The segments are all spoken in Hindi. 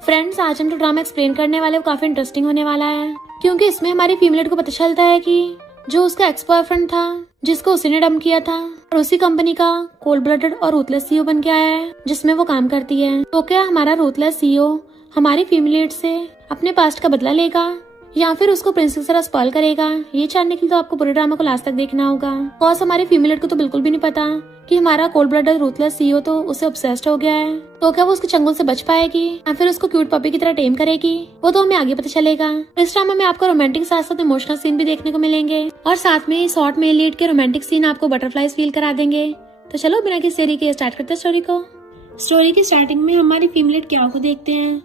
फ्रेंड्स, आज हम जो ड्रामा एक्सप्लेन करने वाले वो काफी इंटरेस्टिंग होने वाला है, क्योंकि इसमें हमारी फीमेल को पता चलता है कि जो उसका एक्स बॉयफ्रेंड था, जिसको उसी ने डंप किया था, और उसी कंपनी का कोल्ड ब्लडेड और रूथलेस सीईओ बन के आया है जिसमें वो काम करती है। तो क्या हमारा रूथलेस सीईओ हमारी फीमेल से अपने पास्ट का बदला लेगा या फिर उसको प्रिंसेस तरह स्पॉइल करेगा? ये जानने के लिए तो आपको पूरे ड्रामा को लास्ट तक देखना होगा। कॉज हमारी फीमेल को तो बिल्कुल भी नहीं पता कि हमारा कोल्ड ब्लडेड रूथलेस सीईओ तो उससे ऑब्सेस्ड हो गया है। तो क्या वो उसके चंगुल से बच पाएगी या फिर उसको क्यूट पपी की तरह टेम करेगी? वो तो हमें आगे पता चलेगा। इस ड्रामा में आपको रोमांटिक साथ साथ इमोशनल सीन भी देखने को मिलेंगे और साथ में शॉर्ट में लीड के रोमांटिक सीन आपको बटरफ्लाईज फील करा देंगे। तो चलो बिना किसी देरी के स्टार्ट करते हैं स्टोरी को। स्टोरी की स्टार्टिंग में हमारी फीमेल क्या को देखते हैं,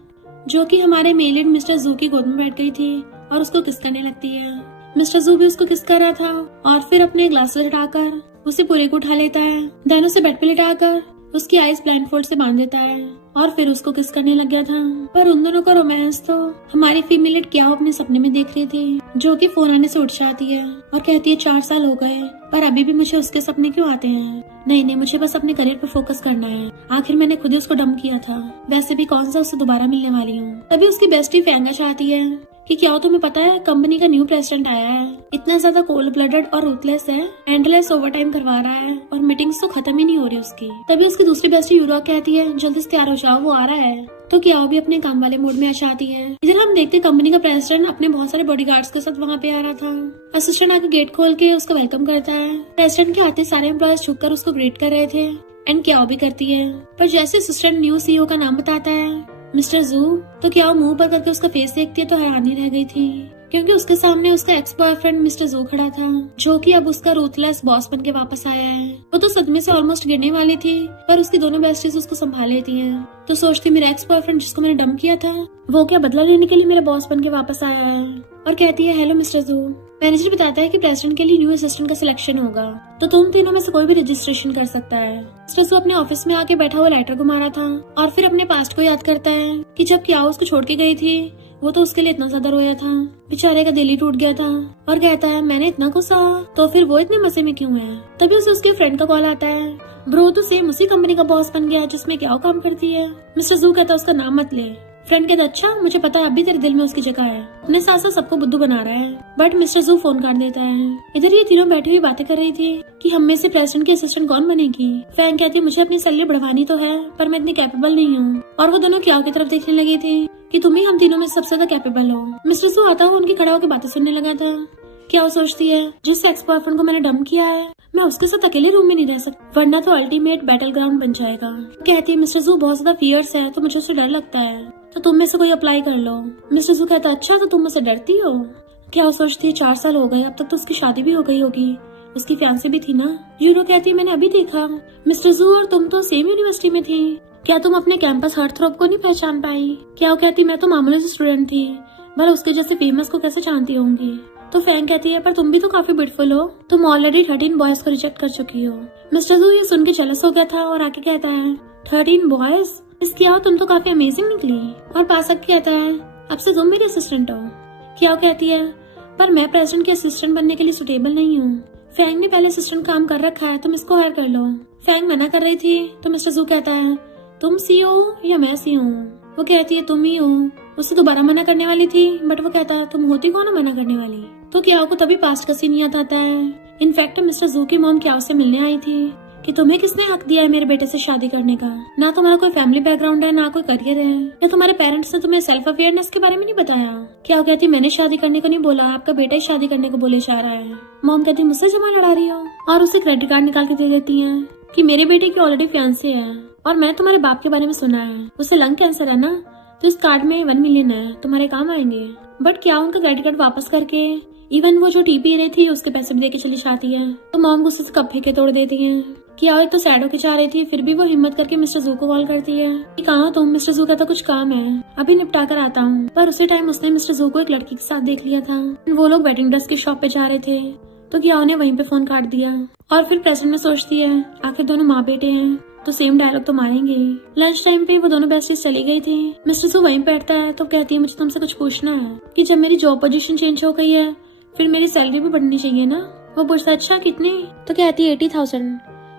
जो कि हमारे मेल लीड मिस्टर जू की गोद में बैठ गई थी और उसको किस करने लगती है। मिस्टर जू भी उसको किस कर रहा था और फिर अपने ग्लासेस हटाकर उसे पूरे को उठा लेता है। देन उसे बेड पे लिटाकर उसकी आईज ब्लाइंडफोल्ड से बांध देता है और फिर उसको किस करने लग गया था। पर उन दोनों का रोमांस तो हमारी फीमेल क्या अपने सपने में देख रही थी, जो कि फोन आने से उठ जाती है और कहती है 4 साल हो गए पर अभी भी मुझे उसके सपने क्यों आते हैं? नहीं, मुझे बस अपने करियर पर फोकस करना है। आखिर मैंने खुद ही उसको डंप किया था, वैसे भी कौन सा उससे दोबारा मिलने वाली हूँ। तभी उसकी बेस्टी फैंगा चाहती है कि क्या तुम्हें पता है कंपनी का न्यू प्रेसिडेंट आया है, इतना ज्यादा कोल्ड ब्लडेड और रूथलेस है, एंडलेस ओवरटाइम करवा रहा है और मीटिंग्स तो खत्म ही नहीं हो रही उसकी। तभी उसकी दूसरी बेस्टी यूरो कहती है जल्दी से तैयार हो जाओ, वो आ रहा है। तो क्या भी अपने काम वाले मूड में आ जाती है। इधर हम देखते कंपनी का प्रेसिडेंट अपने बहुत सारे बॉडीगार्ड्स के साथ वहाँ पे आ रहा था। असिस्टेंट आके गेट खोल के उसका वेलकम करता है। प्रेसिडेंट के आते सारे एम्प्लॉयज झुककर उसको ग्रीट कर रहे थे एंड क्या भी करती है। पर जैसे असिस्टेंट न्यू सीईओ का नाम बताता है मिस्टर जू, तो क्या मुंह पर करके उसका फेस देखती है तो हैरानी रह गई थी, क्योंकि उसके सामने उसका एक्स बॉयफ्रेंड मिस्टर जू खड़ा था, जो कि अब उसका रूथलेस बॉस बन के वापस आया है। वो तो सदमे से ऑलमोस्ट गिरने वाली थी, पर उसकी दोनों बेस्टीज उसको संभाल लेती हैं। तो सोचती मेरा एक्स बॉयफ्रेंड जिसको मैंने डंप किया था वो क्या बदला लेने के लिए मेरा बॉस बन के वापस आया है। और कहती है हेलो मिस्टर जू, मैनेजर बताता है कि प्रेसिडेंट के लिए न्यू असिस्टेंट का सिलेक्शन होगा, तो तुम तीनों में से कोई भी रजिस्ट्रेशन कर सकता है। मिस्टर जू अपने ऑफिस में आके बैठा हुआ लाइटर घुमा रहा था और फिर अपने पास्ट को याद करता है कि जब क्या उसको छोड़ के गई थी वो तो उसके लिए इतना ज्यादा रोया था, बेचारे का दिल ही टूट गया था। और कहता है मैंने इतना गुस्सा तो फिर वो इतने मजे में क्यों है। तभी उसे उसके फ्रेंड का कॉल आता है, ब्रो तो सेम उसी कंपनी का बॉस बन गया जिसमें क्या काम करती है। मिस्टर जू कहता है उसका नाम मत ले। फ्रेंड कहता अच्छा मुझे पता है अभी तेरे दिल में उसकी जगह है, अपने साथ साथ सबको बुद्धू बना रहा है। बट मिस्टर जू फोन काट देता है। इधर ये तीनों बैठी हुई बातें कर रही थी कि हम में से प्रेसिडेंट की असिस्टेंट कौन बनेगी। फैंग कहती है मुझे अपनी सैलरी बढ़वानी तो है पर मैं इतनी कैपेबल नहीं हूँ। और वो दोनों क्या की तरफ देखने लगी थी कि तुम ही हम तीनों में सबसे ज्यादा कैपेबल हो। मिस्टर जू आता हुआ उनकी खड़ा होकर बातें सुनने लगा था। क्या वो सोचती है जिस एक्स बॉयफ्रेंड को मैंने डंप किया है मैं उसके साथ अकेले रूम में नहीं रह सकती, वरना तो अल्टीमेट बैटल ग्राउंड बन जाएगा। कहती है मिस्टर जू बहुत ज्यादा फियर्स है तो मुझे उससे डर लगता है, तो तुम में से कोई अप्लाई कर लो। मिस्टर जू कहता अच्छा तो तुम मुझसे डरती हो। क्या वो सोचती है 4 साल हो गए, अब तक तो उसकी शादी भी हो गई होगी, उसकी फियांसे भी थी ना। यूरो कहती है मैंने अभी देखा मिस्टर जू और तुम तो सेम यूनिवर्सिटी में थी, क्या तुम अपने कैंपस हार्टथ्रोब को नहीं पहचान पाई? क्या वो कहती मैं तो मामूली सी स्टूडेंट थी, भला उसके जैसे फेमस को कैसे जानती होंगी। तो फैंग कहती है पर तुम भी तो काफी ब्यूटीफुल हो, तुम ऑलरेडी 13 बॉयज को रिजेक्ट कर चुकी हो। मिस्टर जू ये सुन के जेलस हो गया था और आके कहता है 13 बॉयज, इसकी तुम तो काफी अमेजिंग निकली। और पासक कहता है अब से तुम मेरी असिस्टेंट हो। क्या कहती है पर मैं प्रेसिडेंट के असिस्टेंट बनने के लिए सुटेबल नहीं हूँ, फैंग ने पहले असिस्टेंट काम कर रखा है, तुम इसको हायर कर लो। फैंग मना कर रही थी तो मिस्टर जू कहता है तुम सीईओ या मैं सीईओ? वो कहती है तुम ही हो। उससे दोबारा मना करने वाली थी बट वो कहता है तुम होती कौन हो मना करने वाली। तो क्या को तभी पास्ट का सीन याद आता है। इनफैक्ट मिस्टर जू की मॉम क्या उससे मिलने आई थी कि तुम्हें किसने हक दिया है मेरे बेटे से शादी करने का, ना तुम्हारा कोई फैमिली बैकग्राउंड है ना कोई करियर है, या तुम्हारे पेरेंट्स ने तुम्हें सेल्फ अवेयरनेस के बारे में नहीं बताया। क्या कहती मैंने शादी करने को नहीं बोला, आपका बेटा ही शादी करने को बोले जा रहा है। मॉम कहती मुझसे जमा लड़ा रही हो और उसे क्रेडिट कार्ड निकाल के दे देती है कि मेरे बेटे की ऑलरेडी फियांसे है और मैंने तुम्हारे बाप के बारे में सुना है, उसे लंग कैंसर है ना, तो इस कार्ड में 1 मिलियन है, तुम्हारे काम आएंगे। बट क्या उनका क्रेडिट कार्ड वापस करके इवन वो जो टी पी रही थी उसके पैसे भी देके चली जाती है। तो मॉम गुस्से से कप फेंके तोड़ देती है। क्या एक तो सैड होके जा रही थी फिर भी वो हिम्मत करके मिस्टर जू को कॉल करती है कि कहाँ तुम। मिस्टर जू कहता कुछ काम है अभी निपटा कर आता हूँ। पर उसी टाइम उसने मिस्टर जू को एक लड़की के साथ देख लिया था। वो लोग वेडिंग ड्रेस की शॉप पे जा रहे थे तो क्या उन्हें वहीं पे फोन काट दिया। और फिर प्रेसिडेंट में सोचती है आखिर दोनों माँ बेटे हैं तो सेम डायलॉग तो मारेंगे ही। लंच टाइम पे वो दोनों बेस्टीज चली गई थी। मिस्टर जू वहीं बैठता है तो कहती है मुझे तुमसे कुछ पूछना है कि जब मेरी जॉब पोजीशन चेंज हो गई है फिर मेरी सैलरी भी बढ़नी चाहिए ना। वो पूछता अच्छा कितने? तो कहती है 80,000।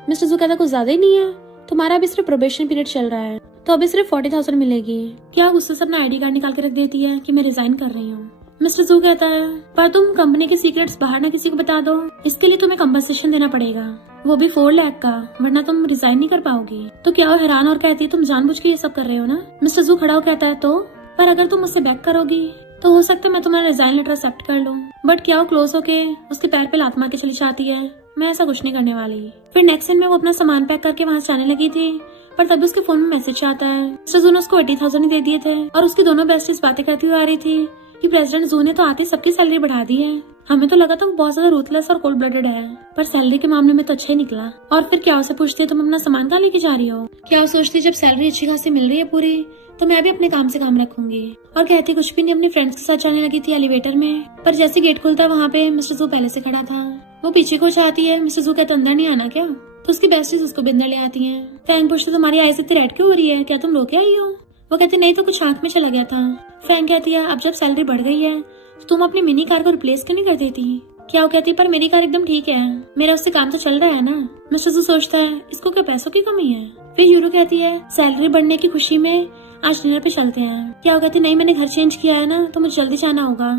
मिस्टर जू कहता कुछ ज्यादा ही नहीं है, तुम्हारा अभी सिर्फ प्रोबेशन पीरियड चल रहा है, तो अभी सिर्फ 40,000 मिलेगी। क्या गुस्से से अपना ID कार्ड निकाल के रख देती है कि मैं रिजाइन कर रही हूँ। मिस्टर जू कहता है पर तुम कंपनी के सीक्रेट्स बाहर ना किसी को बता दो, इसके लिए तुम्हें कंपनसेशन देना पड़ेगा, वो भी 4 लाख का, वरना तुम रिजाइन नहीं कर पाओगी। तो क्या वो हैरान और कहती है तुम जानबूझ के ये सब कर रहे हो ना। मिस्टर जू खड़ा हो कहता है तो पर अगर तुम मुझसे बैक करोगी तो हो सकता है मैं तुम्हारा रिजाइन लेटर एक्सेप्ट कर लूं। बट क्या वो क्लोज होके उसके पैर पे लात मार के चली जाती है, मैं ऐसा कुछ नहीं करने वाली। फिर नेक्स्ट दिन में वो अपना सामान पैक करके वहाँ जाने लगी थी, पर तभी उसके फोन में मैसेज आता है। मिस्टर जू ने उसको 80,000 ही दे दिए थे और उसकी दोनों बेस्टीज बातें करती हुई आ रही थी कि प्रेसिडेंट जू ने तो आते सबकी सैलरी बढ़ा दी है। हमें तो लगा था वो बहुत ज्यादा रूथलेस और कोल्ड ब्लडेड है, पर सैलरी के मामले में तो अच्छा ही निकला। और फिर क्या उसे पूछती है तुम अपना सामान कहाँ लेके जा रही हो। क्या वो सोचती जब सैलरी अच्छी खासी मिल रही है पूरी तो मैं भी अपने काम से काम रखूंगी। और कहती कुछ भी नहीं, अपनी फ्रेंड्स के साथ जाने लगी थी एलिवेटर में, पर जैसे गेट खुलता है वहाँ पे मिस्टर जू पहले से खड़ा था। वो पीछे को चाहती है, मिस्टर जू कहते अंदर नहीं आना क्या, तो उसकी बेस्टीज उसको भी अंदर ले आती है। फ्रैंक पूछते तुम्हारी आईज इतनी रेड क्यों हो रही है, क्या तुम रो के आई हो। वो कहती नहीं तो कुछ आंख में चला गया था। फ्रैंक कहती है अब जब सैलरी बढ़ गई है तो तुम अपनी मिनी कार को रिप्लेस क्यों नहीं कर देती। क्या वो कहती पर मेरी कार एकदम ठीक है, मेरा उससे काम तो चल रहा है ना। मिस्टर जू सोचता है इसको क्या पैसों की कमी है। फिर यूरो कहती है सैलरी बढ़ने की खुशी में आज डिनर पे चलते हैं। क्या वो कहती नहीं मैंने घर चेंज किया है ना तो मुझे जल्दी जाना होगा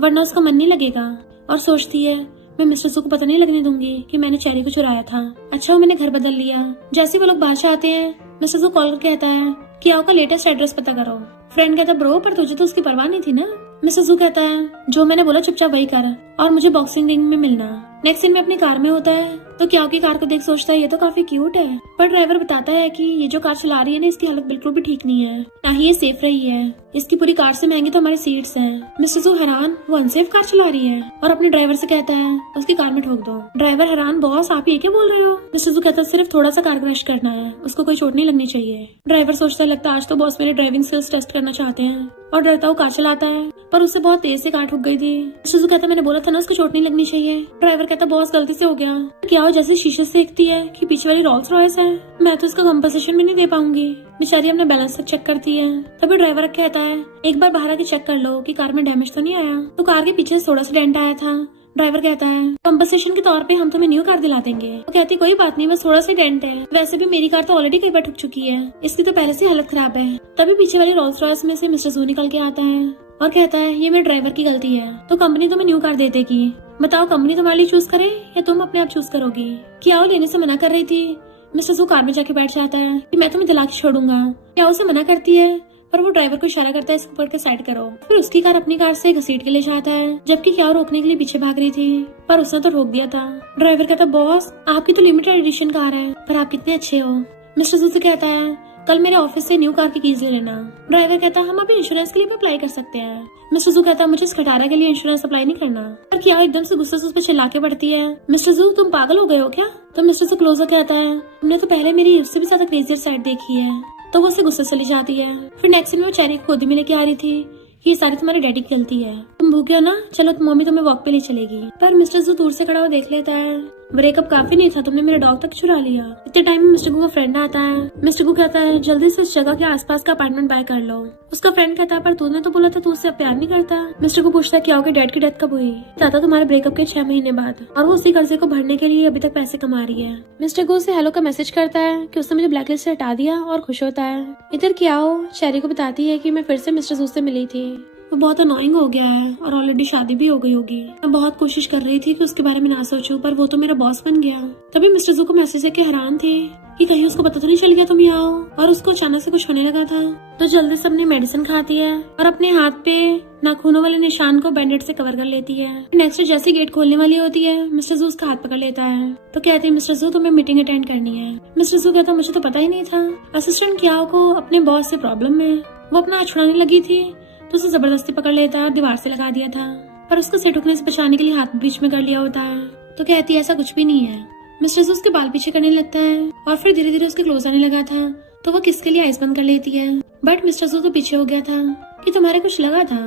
वरना उसका मन नहीं लगेगा। और सोचती है मैं मिस्टर जू को पता नहीं लगने दूंगी कि मैंने चेरी को चुराया था। अच्छा वो मैंने घर बदल लिया। जैसे वो लोग बाहर से आते हैं मिस्टर जू कॉल करके कहता है कि आओ का लेटेस्ट एड्रेस पता करो। फ्रेंड कहता ब्रो पर तुझे तो उसकी परवाह नहीं थी ना। मिस्टर जू कहता है जो मैंने बोला चुपचाप वही कर और मुझे बॉक्सिंग रिंग में मिलना। नेक्स्ट दिन में अपनी कार में होता है तो क्या की कार को देख सोचता है ये तो काफी क्यूट है, पर ड्राइवर बताता है कि ये जो कार चला रही है ना इसकी हालत बिल्कुल भी ठीक नहीं है, ना ही ये सेफ रही है, इसकी पूरी कार से महंगी तो हमारी सीट्स हैं। मिस्टर जू हैरान वो अनसेफ कार चला रही है और अपने ड्राइवर से कहता है उसकी कार में ठोक दो। ड्राइवर हैरान बॉस आप ये क्या बोल रहे हो। मिस्टर जू कहता है सिर्फ थोड़ा सा कार क्रैश करना है, उसको कोई चोट नहीं लगनी चाहिए। ड्राइवर सोचता है लगता आज तो बॉस मेरे ड्राइविंग स्किल्स टेस्ट करना चाहते हैं और डरता वो कार चलाता है, पर उससे बहुत तेज से कार ठुक गई थी। मिस्टर जू कहता मैंने बोला था ना उसको चोट नहीं लगनी चाहिए। ड्राइवर कहता बॉस गलती से हो गया। क्या वो जैसे शीशे से देखती है कि पीछे वाली रोल्स रॉयस है, मैं तो इसका कंपनसेशन भी नहीं दे पाऊंगी। बेचारी अपने बैलेंस तक चेक करती है। तभी ड्राइवर कहता है एक बार बाहर आके चेक कर लो कि कार में डैमेज तो नहीं आया। तो कार के पीछे थोड़ा सा डेंट आया था। ड्राइवर कहता है कंपनसेशन के तौर पे हम तुम्हें न्यू कार दिला देंगे। वो कहती कोई बात नहीं बस थोड़ा सा डेंट है, वैसे भी मेरी कार तो ऑलरेडी कई बार ठुक चुकी है, इसकी तो पहले से हालत खराब है। तभी पीछे वाली रोल्स रॉयस में से मिस्टर जू निकल के आता है और कहता है ये मेरे ड्राइवर की गलती है, तो कंपनी तुम्हें न्यू कार दे देगी। बताओ कंपनी तुम्हारे लिए चूज करे या तुम अपने आप चूज करोगी। क्या वो लेने से मना कर रही थी। मिस्टर जू कार में जाके बैठ जाता है कि मैं तुम्हें दिला के छोड़ूंगा। क्या उसे मना करती है पर वो ड्राइवर को इशारा करता है इसको ऊपर के साइड करो। फिर उसकी कार अपनी कार से घसीट के ले जाता है, जबकि क्या रोकने के लिए पीछे भाग रही थी पर उसने तो रोक दिया था। ड्राइवर कहता बॉस आपकी तो लिमिटेड एडिशन कार है पर आप कितने अच्छे हो। मिस्टर जू से कहता है कल मेरे ऑफिस से न्यू कार की कीज ले लेना। ड्राइवर कहता है हम अभी इंश्योरेंस के लिए भी अप्लाई कर सकते हैं। मिस्टर जू कहता है मुझे इस खटारा के लिए इंश्योरेंस अप्लाई नहीं करना। पर क्या एकदम से गुस्से से उस पर चिल्ला के पड़ती है मिस्टर जू तुम पागल हो गए हो क्या। तो मिस्टर जू क्लोजर कहता है तुमने तो पहले मेरी उससे भी ज्यादा क्रेजियर साइड देखी है। तो वो उससे गुस्से चली जाती है। फिर नेक्स्ट दिन में वो चेरी को गोदी में लेके आ रही थी कि ये सारी तुम्हारी डैडी की गलती है, तुम भूखे हो ना चलो मम्मी तुम्हें वॉक पे ले चलेगी। पर मिस्टर जू दूर से खड़ा हुआ देख लेता है ब्रेकअप काफी नहीं था, तुमने मेरे डॉग तक चुरा लिया। इतने टाइम में मिस्टर गू का फ्रेंड आता है। मिस्टर गू कहता है जल्दी से इस जगह के आसपास का अपार्टमेंट बाय कर लो। उसका फ्रेंड कहता है पर तूने तो बोला था तू उससे प्यार नहीं करता। मिस्टर गू पूछता है क्या होगा डैड की डेथ कब हुई। बताता तुम्हारे ब्रेकअप के 6 महीने बाद, और वो उसी कर्जे को भरने के लिए अभी तक पैसे कमा रही है। मिस्टर गू से हेलो का मैसेज करता है कि उसने मुझे ब्लैकलिस्ट से हटा दिया और खुश होता है। इधर क्या हो चेरी को बताती है कि मैं फिर से मिस्टर जू से मिली थी, वो बहुत अनोइंग हो गया है और ऑलरेडी शादी भी हो गई होगी। मैं बहुत कोशिश कर रही थी कि उसके बारे में ना सोचूं, पर वो तो मेरा बॉस बन गया। तभी मिस्टर जू को मैसेज है कि हैरान थे कि कहीं उसको पता तो नहीं चल गया तुम यहाँ हो, और उसको अचानक से कुछ होने लगा था। तो जल्दी से अपनी मेडिसिन खाती है और अपने हाथ पे नाखूनों वाले निशान को बैंडेड से कवर कर लेती है। नेक्स्ट जैसे गेट खोलने वाली होती है मिस्टर जू उसका हाथ पकड़ लेता है। तो कहती है मिस्टर जू तुम्हें मीटिंग अटेंड करनी है। मिस्टर जू कहता मुझे तो पता ही नहीं था। असिस्टेंट क्या को अपने बॉस से प्रॉब्लम है, वो अपना हाथ छुड़ाने लगी थी तो उसे जबरदस्ती पकड़ लेता है और दीवार से लगा दिया था, पर उसको सिर उठने से बचाने के लिए हाथ बीच में कर लिया होता है। तो कहती है ऐसा कुछ भी नहीं है। मिस्टर जू उसके बाल पीछे करने लगता है और फिर धीरे धीरे उसके क्लोज आने लगा था, तो वो किसके लिए आइस बंद कर लेती है। बट मिस्टर जू तो पीछे हो गया था कि तुम्हारे कुछ लगा था,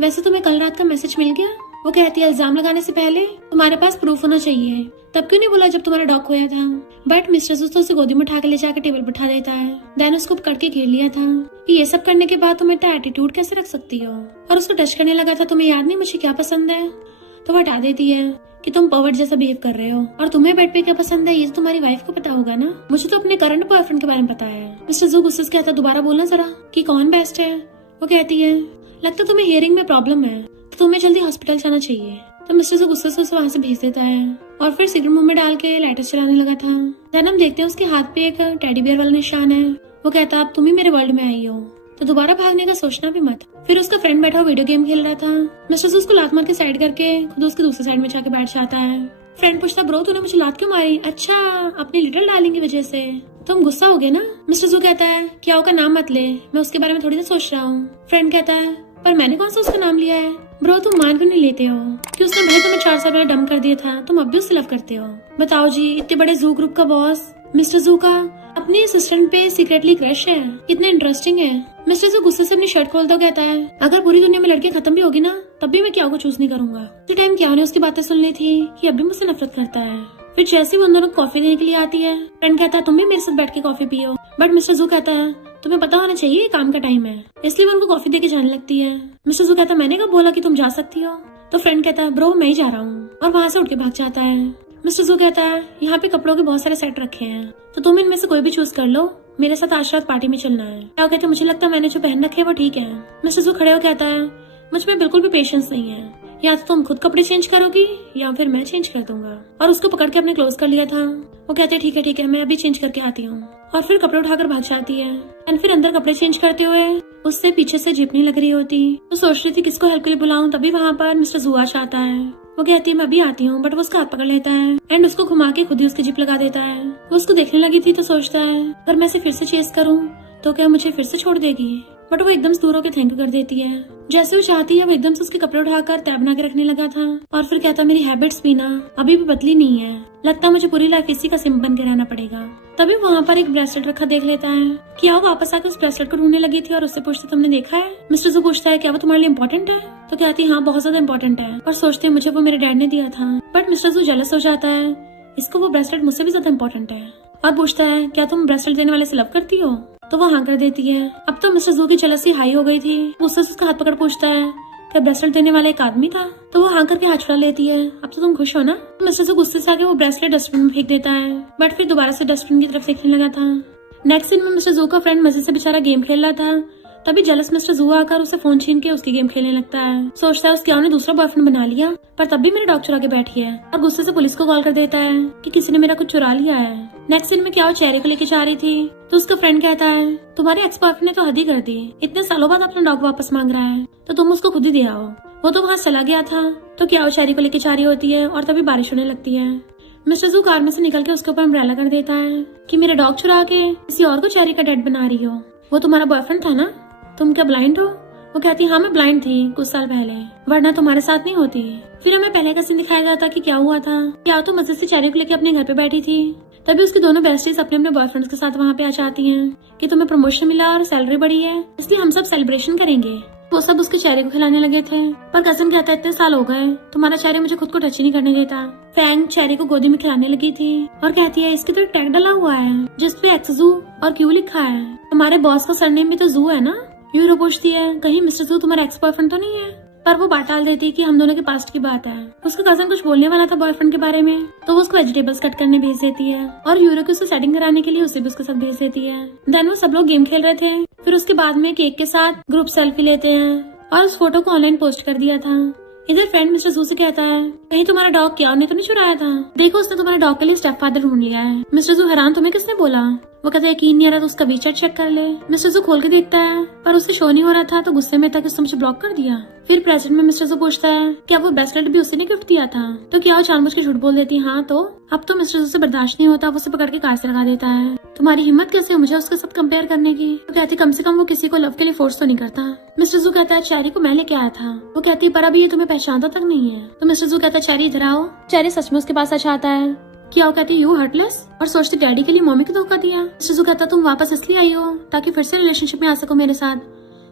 वैसे तुम्हें कल रात का मैसेज मिल गया। वो कहती है इल्जाम लगाने से पहले तुम्हारे पास प्रूफ होना चाहिए, तब क्यों नहीं बोला जब तुम्हारा डॉग खोया था। बट मिस्टर जू तो उसे गोदी में उठा के ले जाकर टेबल पर बिठा देता है। देन उसको पकड़ के घेर लिया था कि ये सब करने के बाद तुम इतना एटीट्यूड कैसे रख सकती हो, और उसको टच करने लगा था तुम्हें याद नहीं मुझे क्या पसंद है। तो वो हटा देती है कि तुम पर्वर्ट जैसा बिहेव कर रहे हो और तुम्हें बेड पे क्या पसंद है ये तो तुम्हारी वाइफ को पता होगा ना, मुझे तो अपने करंट बॉयफ्रेंड के बारे में पता है। मिस्टर जू गुस्से से कहता दोबारा बोलना जरा कि कौन बेस्ट है। वो कहती है लगता तुम्हें हियरिंग में प्रॉब्लम है तो तुम्हें जल्दी हॉस्पिटल जाना चाहिए। तो मिस्टर जू गुस्से से उसे वहाँ से भेज देता है और फिर सिगरेट मुंह में डाल के लाइटर चलाने लगा था। देन हम देखते हैं उसके हाथ पे एक टेडी बियर वाला निशान है। वो कहता अब तुम ही मेरे वर्ल्ड में आई हो तो दोबारा भागने का सोचना भी मत। फिर उसका फ्रेंड बैठा वीडियो गेम खेल रहा था। मिस्टर जू उसको लात मार के साइड करके खुद उसके दूसरे साइड में जाके बैठ जाता है। फ्रेंड पूछता ब्रो तूने मुझे लात क्यों मारी? अच्छा अपनी लिटिल डार्लिंग की वजह से तुम गुस्सा हो गए ना। मिस्टर जू कहता है क्या का नाम मत ले, मैं उसके बारे में थोड़ी ना सोच रहा हूँ। फ्रेंड कहता है पर मैंने कौन सा उसका नाम लिया है? ब्रो तुम मान क्यों नहीं लेते हो कि उसने भाई तुम्हें 4 साल पहले डंप कर दिया था, तुम अब भी उससे लव करते हो? बताओ जी इतने बड़े जू ग्रुप का बॉस मिस्टर जू का अपने असिस्टेंट पे सीक्रेटली क्रश है, कितने इंटरेस्टिंग है। मिस्टर जू गुस्से से अपनी शर्ट खोलता कहता है अगर पूरी दुनिया में लड़कियां खत्म भी होगी ना तब भी मैं क्या को चूज नहीं करूंगा। तो टाइम क्या ने उसकी बातें सुन ली थी कि अब भी मुझसे नफरत करता है। फिर जैसे वो दोनों कॉफी देने के लिए आती है फ्रेंड कहता है तुम भी मेरे साथ बैठ के कॉफी पियो, बट मिस्टर जू कहता है तुम्हें पता होना चाहिए ये काम का टाइम है, इसलिए वो उनको कॉफी देके जाने लगती है। मिस्टर जू कहता है मैंने कब बोला कि तुम जा सकती हो? तो फ्रेंड कहता है ब्रो मैं ही जा रहा हूँ और वहाँ से उठ के भाग जाता है। मिस्टर जू कहता है यहाँ पे कपड़ों के बहुत सारे सेट रखे हैं तो तुम इनमें से कोई भी चूज कर लो, मेरे साथ आज रात पार्टी में चलना है। क्या कहते मुझे लगता है मैंने जो पहन रखे है वो ठीक है। मिस्टर जू खड़े हो कहता है मुझ में बिल्कुल भी पेशेंस नहीं है, या तो तुम खुद कपड़े चेंज करोगी या फिर मैं चेंज कर दूंगा। और उसको पकड़ के अपने क्लोज कर लिया था। वो कहते ठीक है मैं अभी चेंज करके आती हूँ और फिर कपड़े उठाकर भाग जाती है। एंड फिर अंदर कपड़े चेंज करते हुए उससे पीछे से जिप नहीं लग रही होती तो सोच रही थी किसको हेल्प के लिए बुलाऊं, तभी वहाँ पर मिस्टर जू आ जाता है। वो कहती है मैं अभी आती हूँ, बट वो उसका हाथ पकड़ लेता है एंड उसको घुमा के खुद ही उसकी जिप लगा देता है। वो उसको देखने लगी थी तो सोचता है अगर मैं इसे फिर से चेस करूँ तो क्या मुझे फिर से छोड़ देगी, बट वो एकदम से दूर होकर थैंक यू कर देती है। जैसे वो चाहती है वो एकदम से उसके कपड़े उठाकर तय बना के रखने लगा था और फिर कहता मेरी हैबिट्स भी ना अभी भी बदली नहीं है, लगता मुझे पूरी लाइफ इसी का सिम बन के रहना पड़ेगा। तभी वहाँ पर एक ब्रेसलेट रखा देख लेता है। क्या वो वापस आकर उस ब्रेसलेट को ढूंढने लगी थी और उससे पूछती तुमने देखा है? मिस्टर जू पूछता है क्या वो तुम्हारे लिए इम्पोर्टेंट है? तो कहती हाँ बहुत ज्यादा इम्पोर्टेंट है और सोचते मुझे वो मेरे डैड ने दिया था। बट मिस्टर जू जेलस हो जाता है, इसको वो ब्रेसलेट मुझसे भी ज्यादा इम्पोर्टेंट है और पूछता है क्या तुम ब्रेसलेट देने वाले से लव करती हो? तो वो हाँ कर देती है। अब तो मिस्टर जू की जेलसी हाई हो गई थी। उससे उसका हाथ पकड़ पूछता है क्या ब्रेसलेट देने वाला एक आदमी था? तो वो हाँ करके हाथ छुड़ा लेती है। अब तो तुम खुश हो ना? तो मिस्टर जू गुस्से से आके वो ब्रेसलेट डस्टबिन में फेंक देता है, बट फिर दोबारा से डस्टबिन की तरफ देखने लगा था। नेक्स्ट सीन में मिस्टर जू का फ्रेंड मजे से बेचारा गेम खेल रहा था। तभी जेलस मिस्टर जू आकर उसे फोन छीन के उसकी गेम खेलने लगता है। सोचता है उसके ने दूसरा बॉयफ्रेंड बना लिया, पर तब भी मेरे डॉग चुरा के बैठी है और गुस्से से पुलिस को कॉल कर देता है कि किसी ने मेरा कुछ चुरा लिया है। नेक्स्ट सीन में क्या वो चेहरे को लेके जा रही थी तो उसका फ्रेंड कहता है तुम्हारे एक्स बॉयफ्रेंड ने तो हद ही कर दी, इतने सालों बाद अपना डॉग वापस मांग रहा है तो तुम उसको खुद ही दे आओ। वो तो वहाँ चला गया था। तो क्या वो चेरी को लेके जा रही होती है और तभी बारिश होने लगती है। मिस्टर जू कार में से निकल के उसके ऊपर अम्ब्रेला कर देता है कि मेरा डॉग चुरा के किसी और को चेरी का डेड बना रही हो, वो तुम्हारा बॉयफ्रेंड था ना, तुम क्या ब्लाइंड हो? वो कहती हाँ मैं ब्लाइंड थी कुछ साल पहले, वरना तुम्हारे साथ नहीं होती। फिर हमें पहले का सीन दिखाया जाता कि क्या हुआ था। क्या तो मजे से चेरी को लेके अपने घर पे बैठी थी। तभी उसकी दोनों बेस्टीज अपने अपने बॉयफ्रेंड्स के साथ वहाँ पे आ जाती हैं कि तुम्हें प्रमोशन मिला और सैलरी बढ़ी है इसलिए हम सब सेलिब्रेशन करेंगे। वो सब उसके चेहरे को खिलाने लगे थे, पर कजन कहता है इतने साल हो गए तुम्हारा चेहरे मुझे खुद को टच ही नहीं करने देता। फैंग चेहरे को गोदी में खिलाने लगी थी और कहती है इसके तो एक टैग डला हुआ है जिसपे एक्स जू और क्यू लिखा है, हमारे बॉस का सरनेम भी तो जू है ना। यूरो पूछती है कहीं मिस्टर जू तुम्हारा एक्स बॉयफ्रेंड तो नहीं है, पर वो बात टाल देती है कि हम दोनों के पास्ट की बात है। उसका कजन कुछ बोलने वाला था बॉयफ्रेंड के बारे में तो वो उसको वेजिटेबल्स कट करने भेज देती है और यूरो की उसको सेटिंग कराने के लिए उसे भी उसके साथ भेज देती है। देन वो सब लोग गेम खेल रहे थे। फिर उसके बाद में केक के साथ ग्रुप सेल्फी लेते हैं और उस फोटो को ऑनलाइन पोस्ट कर दिया था। इधर फ्रेंड मिस्टर जू से कहता है कहीं तुम्हारा डॉग क्या ने तो नहीं चुराया था, देखो उसने तुम्हारे डॉग के लिए स्टेप फादर ढूंढ लिया है। मिस्टर जू हैरान तुम्हें किसने बोला? वो कहता है यकीन नहीं आ रहा तो उसका वीचैट चेक कर ले। मिस्टर जू खोल के देखता है पर उससे शो नहीं हो रहा था तो गुस्से में था कि उसने मुझे ब्लॉक कर दिया। फिर प्रेजेंट में मिस्टर जू पूछता है क्या वो ब्रेसलेट भी उसी ने गिफ्ट दिया था? तो क्या वो जानबूझ के झूठ बोल देती है हाँ। तो अब तो मिस्टर जू से बर्दाश्त नहीं होता, वो उसे पकड़ के कार से लगा देता है। तुम्हारी हिम्मत कैसे है मुझे उसके साथ कंपेयर करने की? तो कहती कम से कम वो किसी को लव के लिए फोर्स तो नहीं करता। मिस्टर जू कहता है चेरी को मैं लेके आया था। वो कहती है पर अभी ये तुम्हें पहचानता तक नहीं है। तो मिस्टर जू कहता है चेरी इधर आओ। चेरी सच में उसके पास आ जाता है। क्या वो कहती यू हर्टलेस और सोचती डैडी के लिए मम्मी को धोखा दिया। मिस्टर जू कहता तुम वापस इसलिए आई हो ताकि फिर से रिलेशनशिप में आ सको मेरे साथ।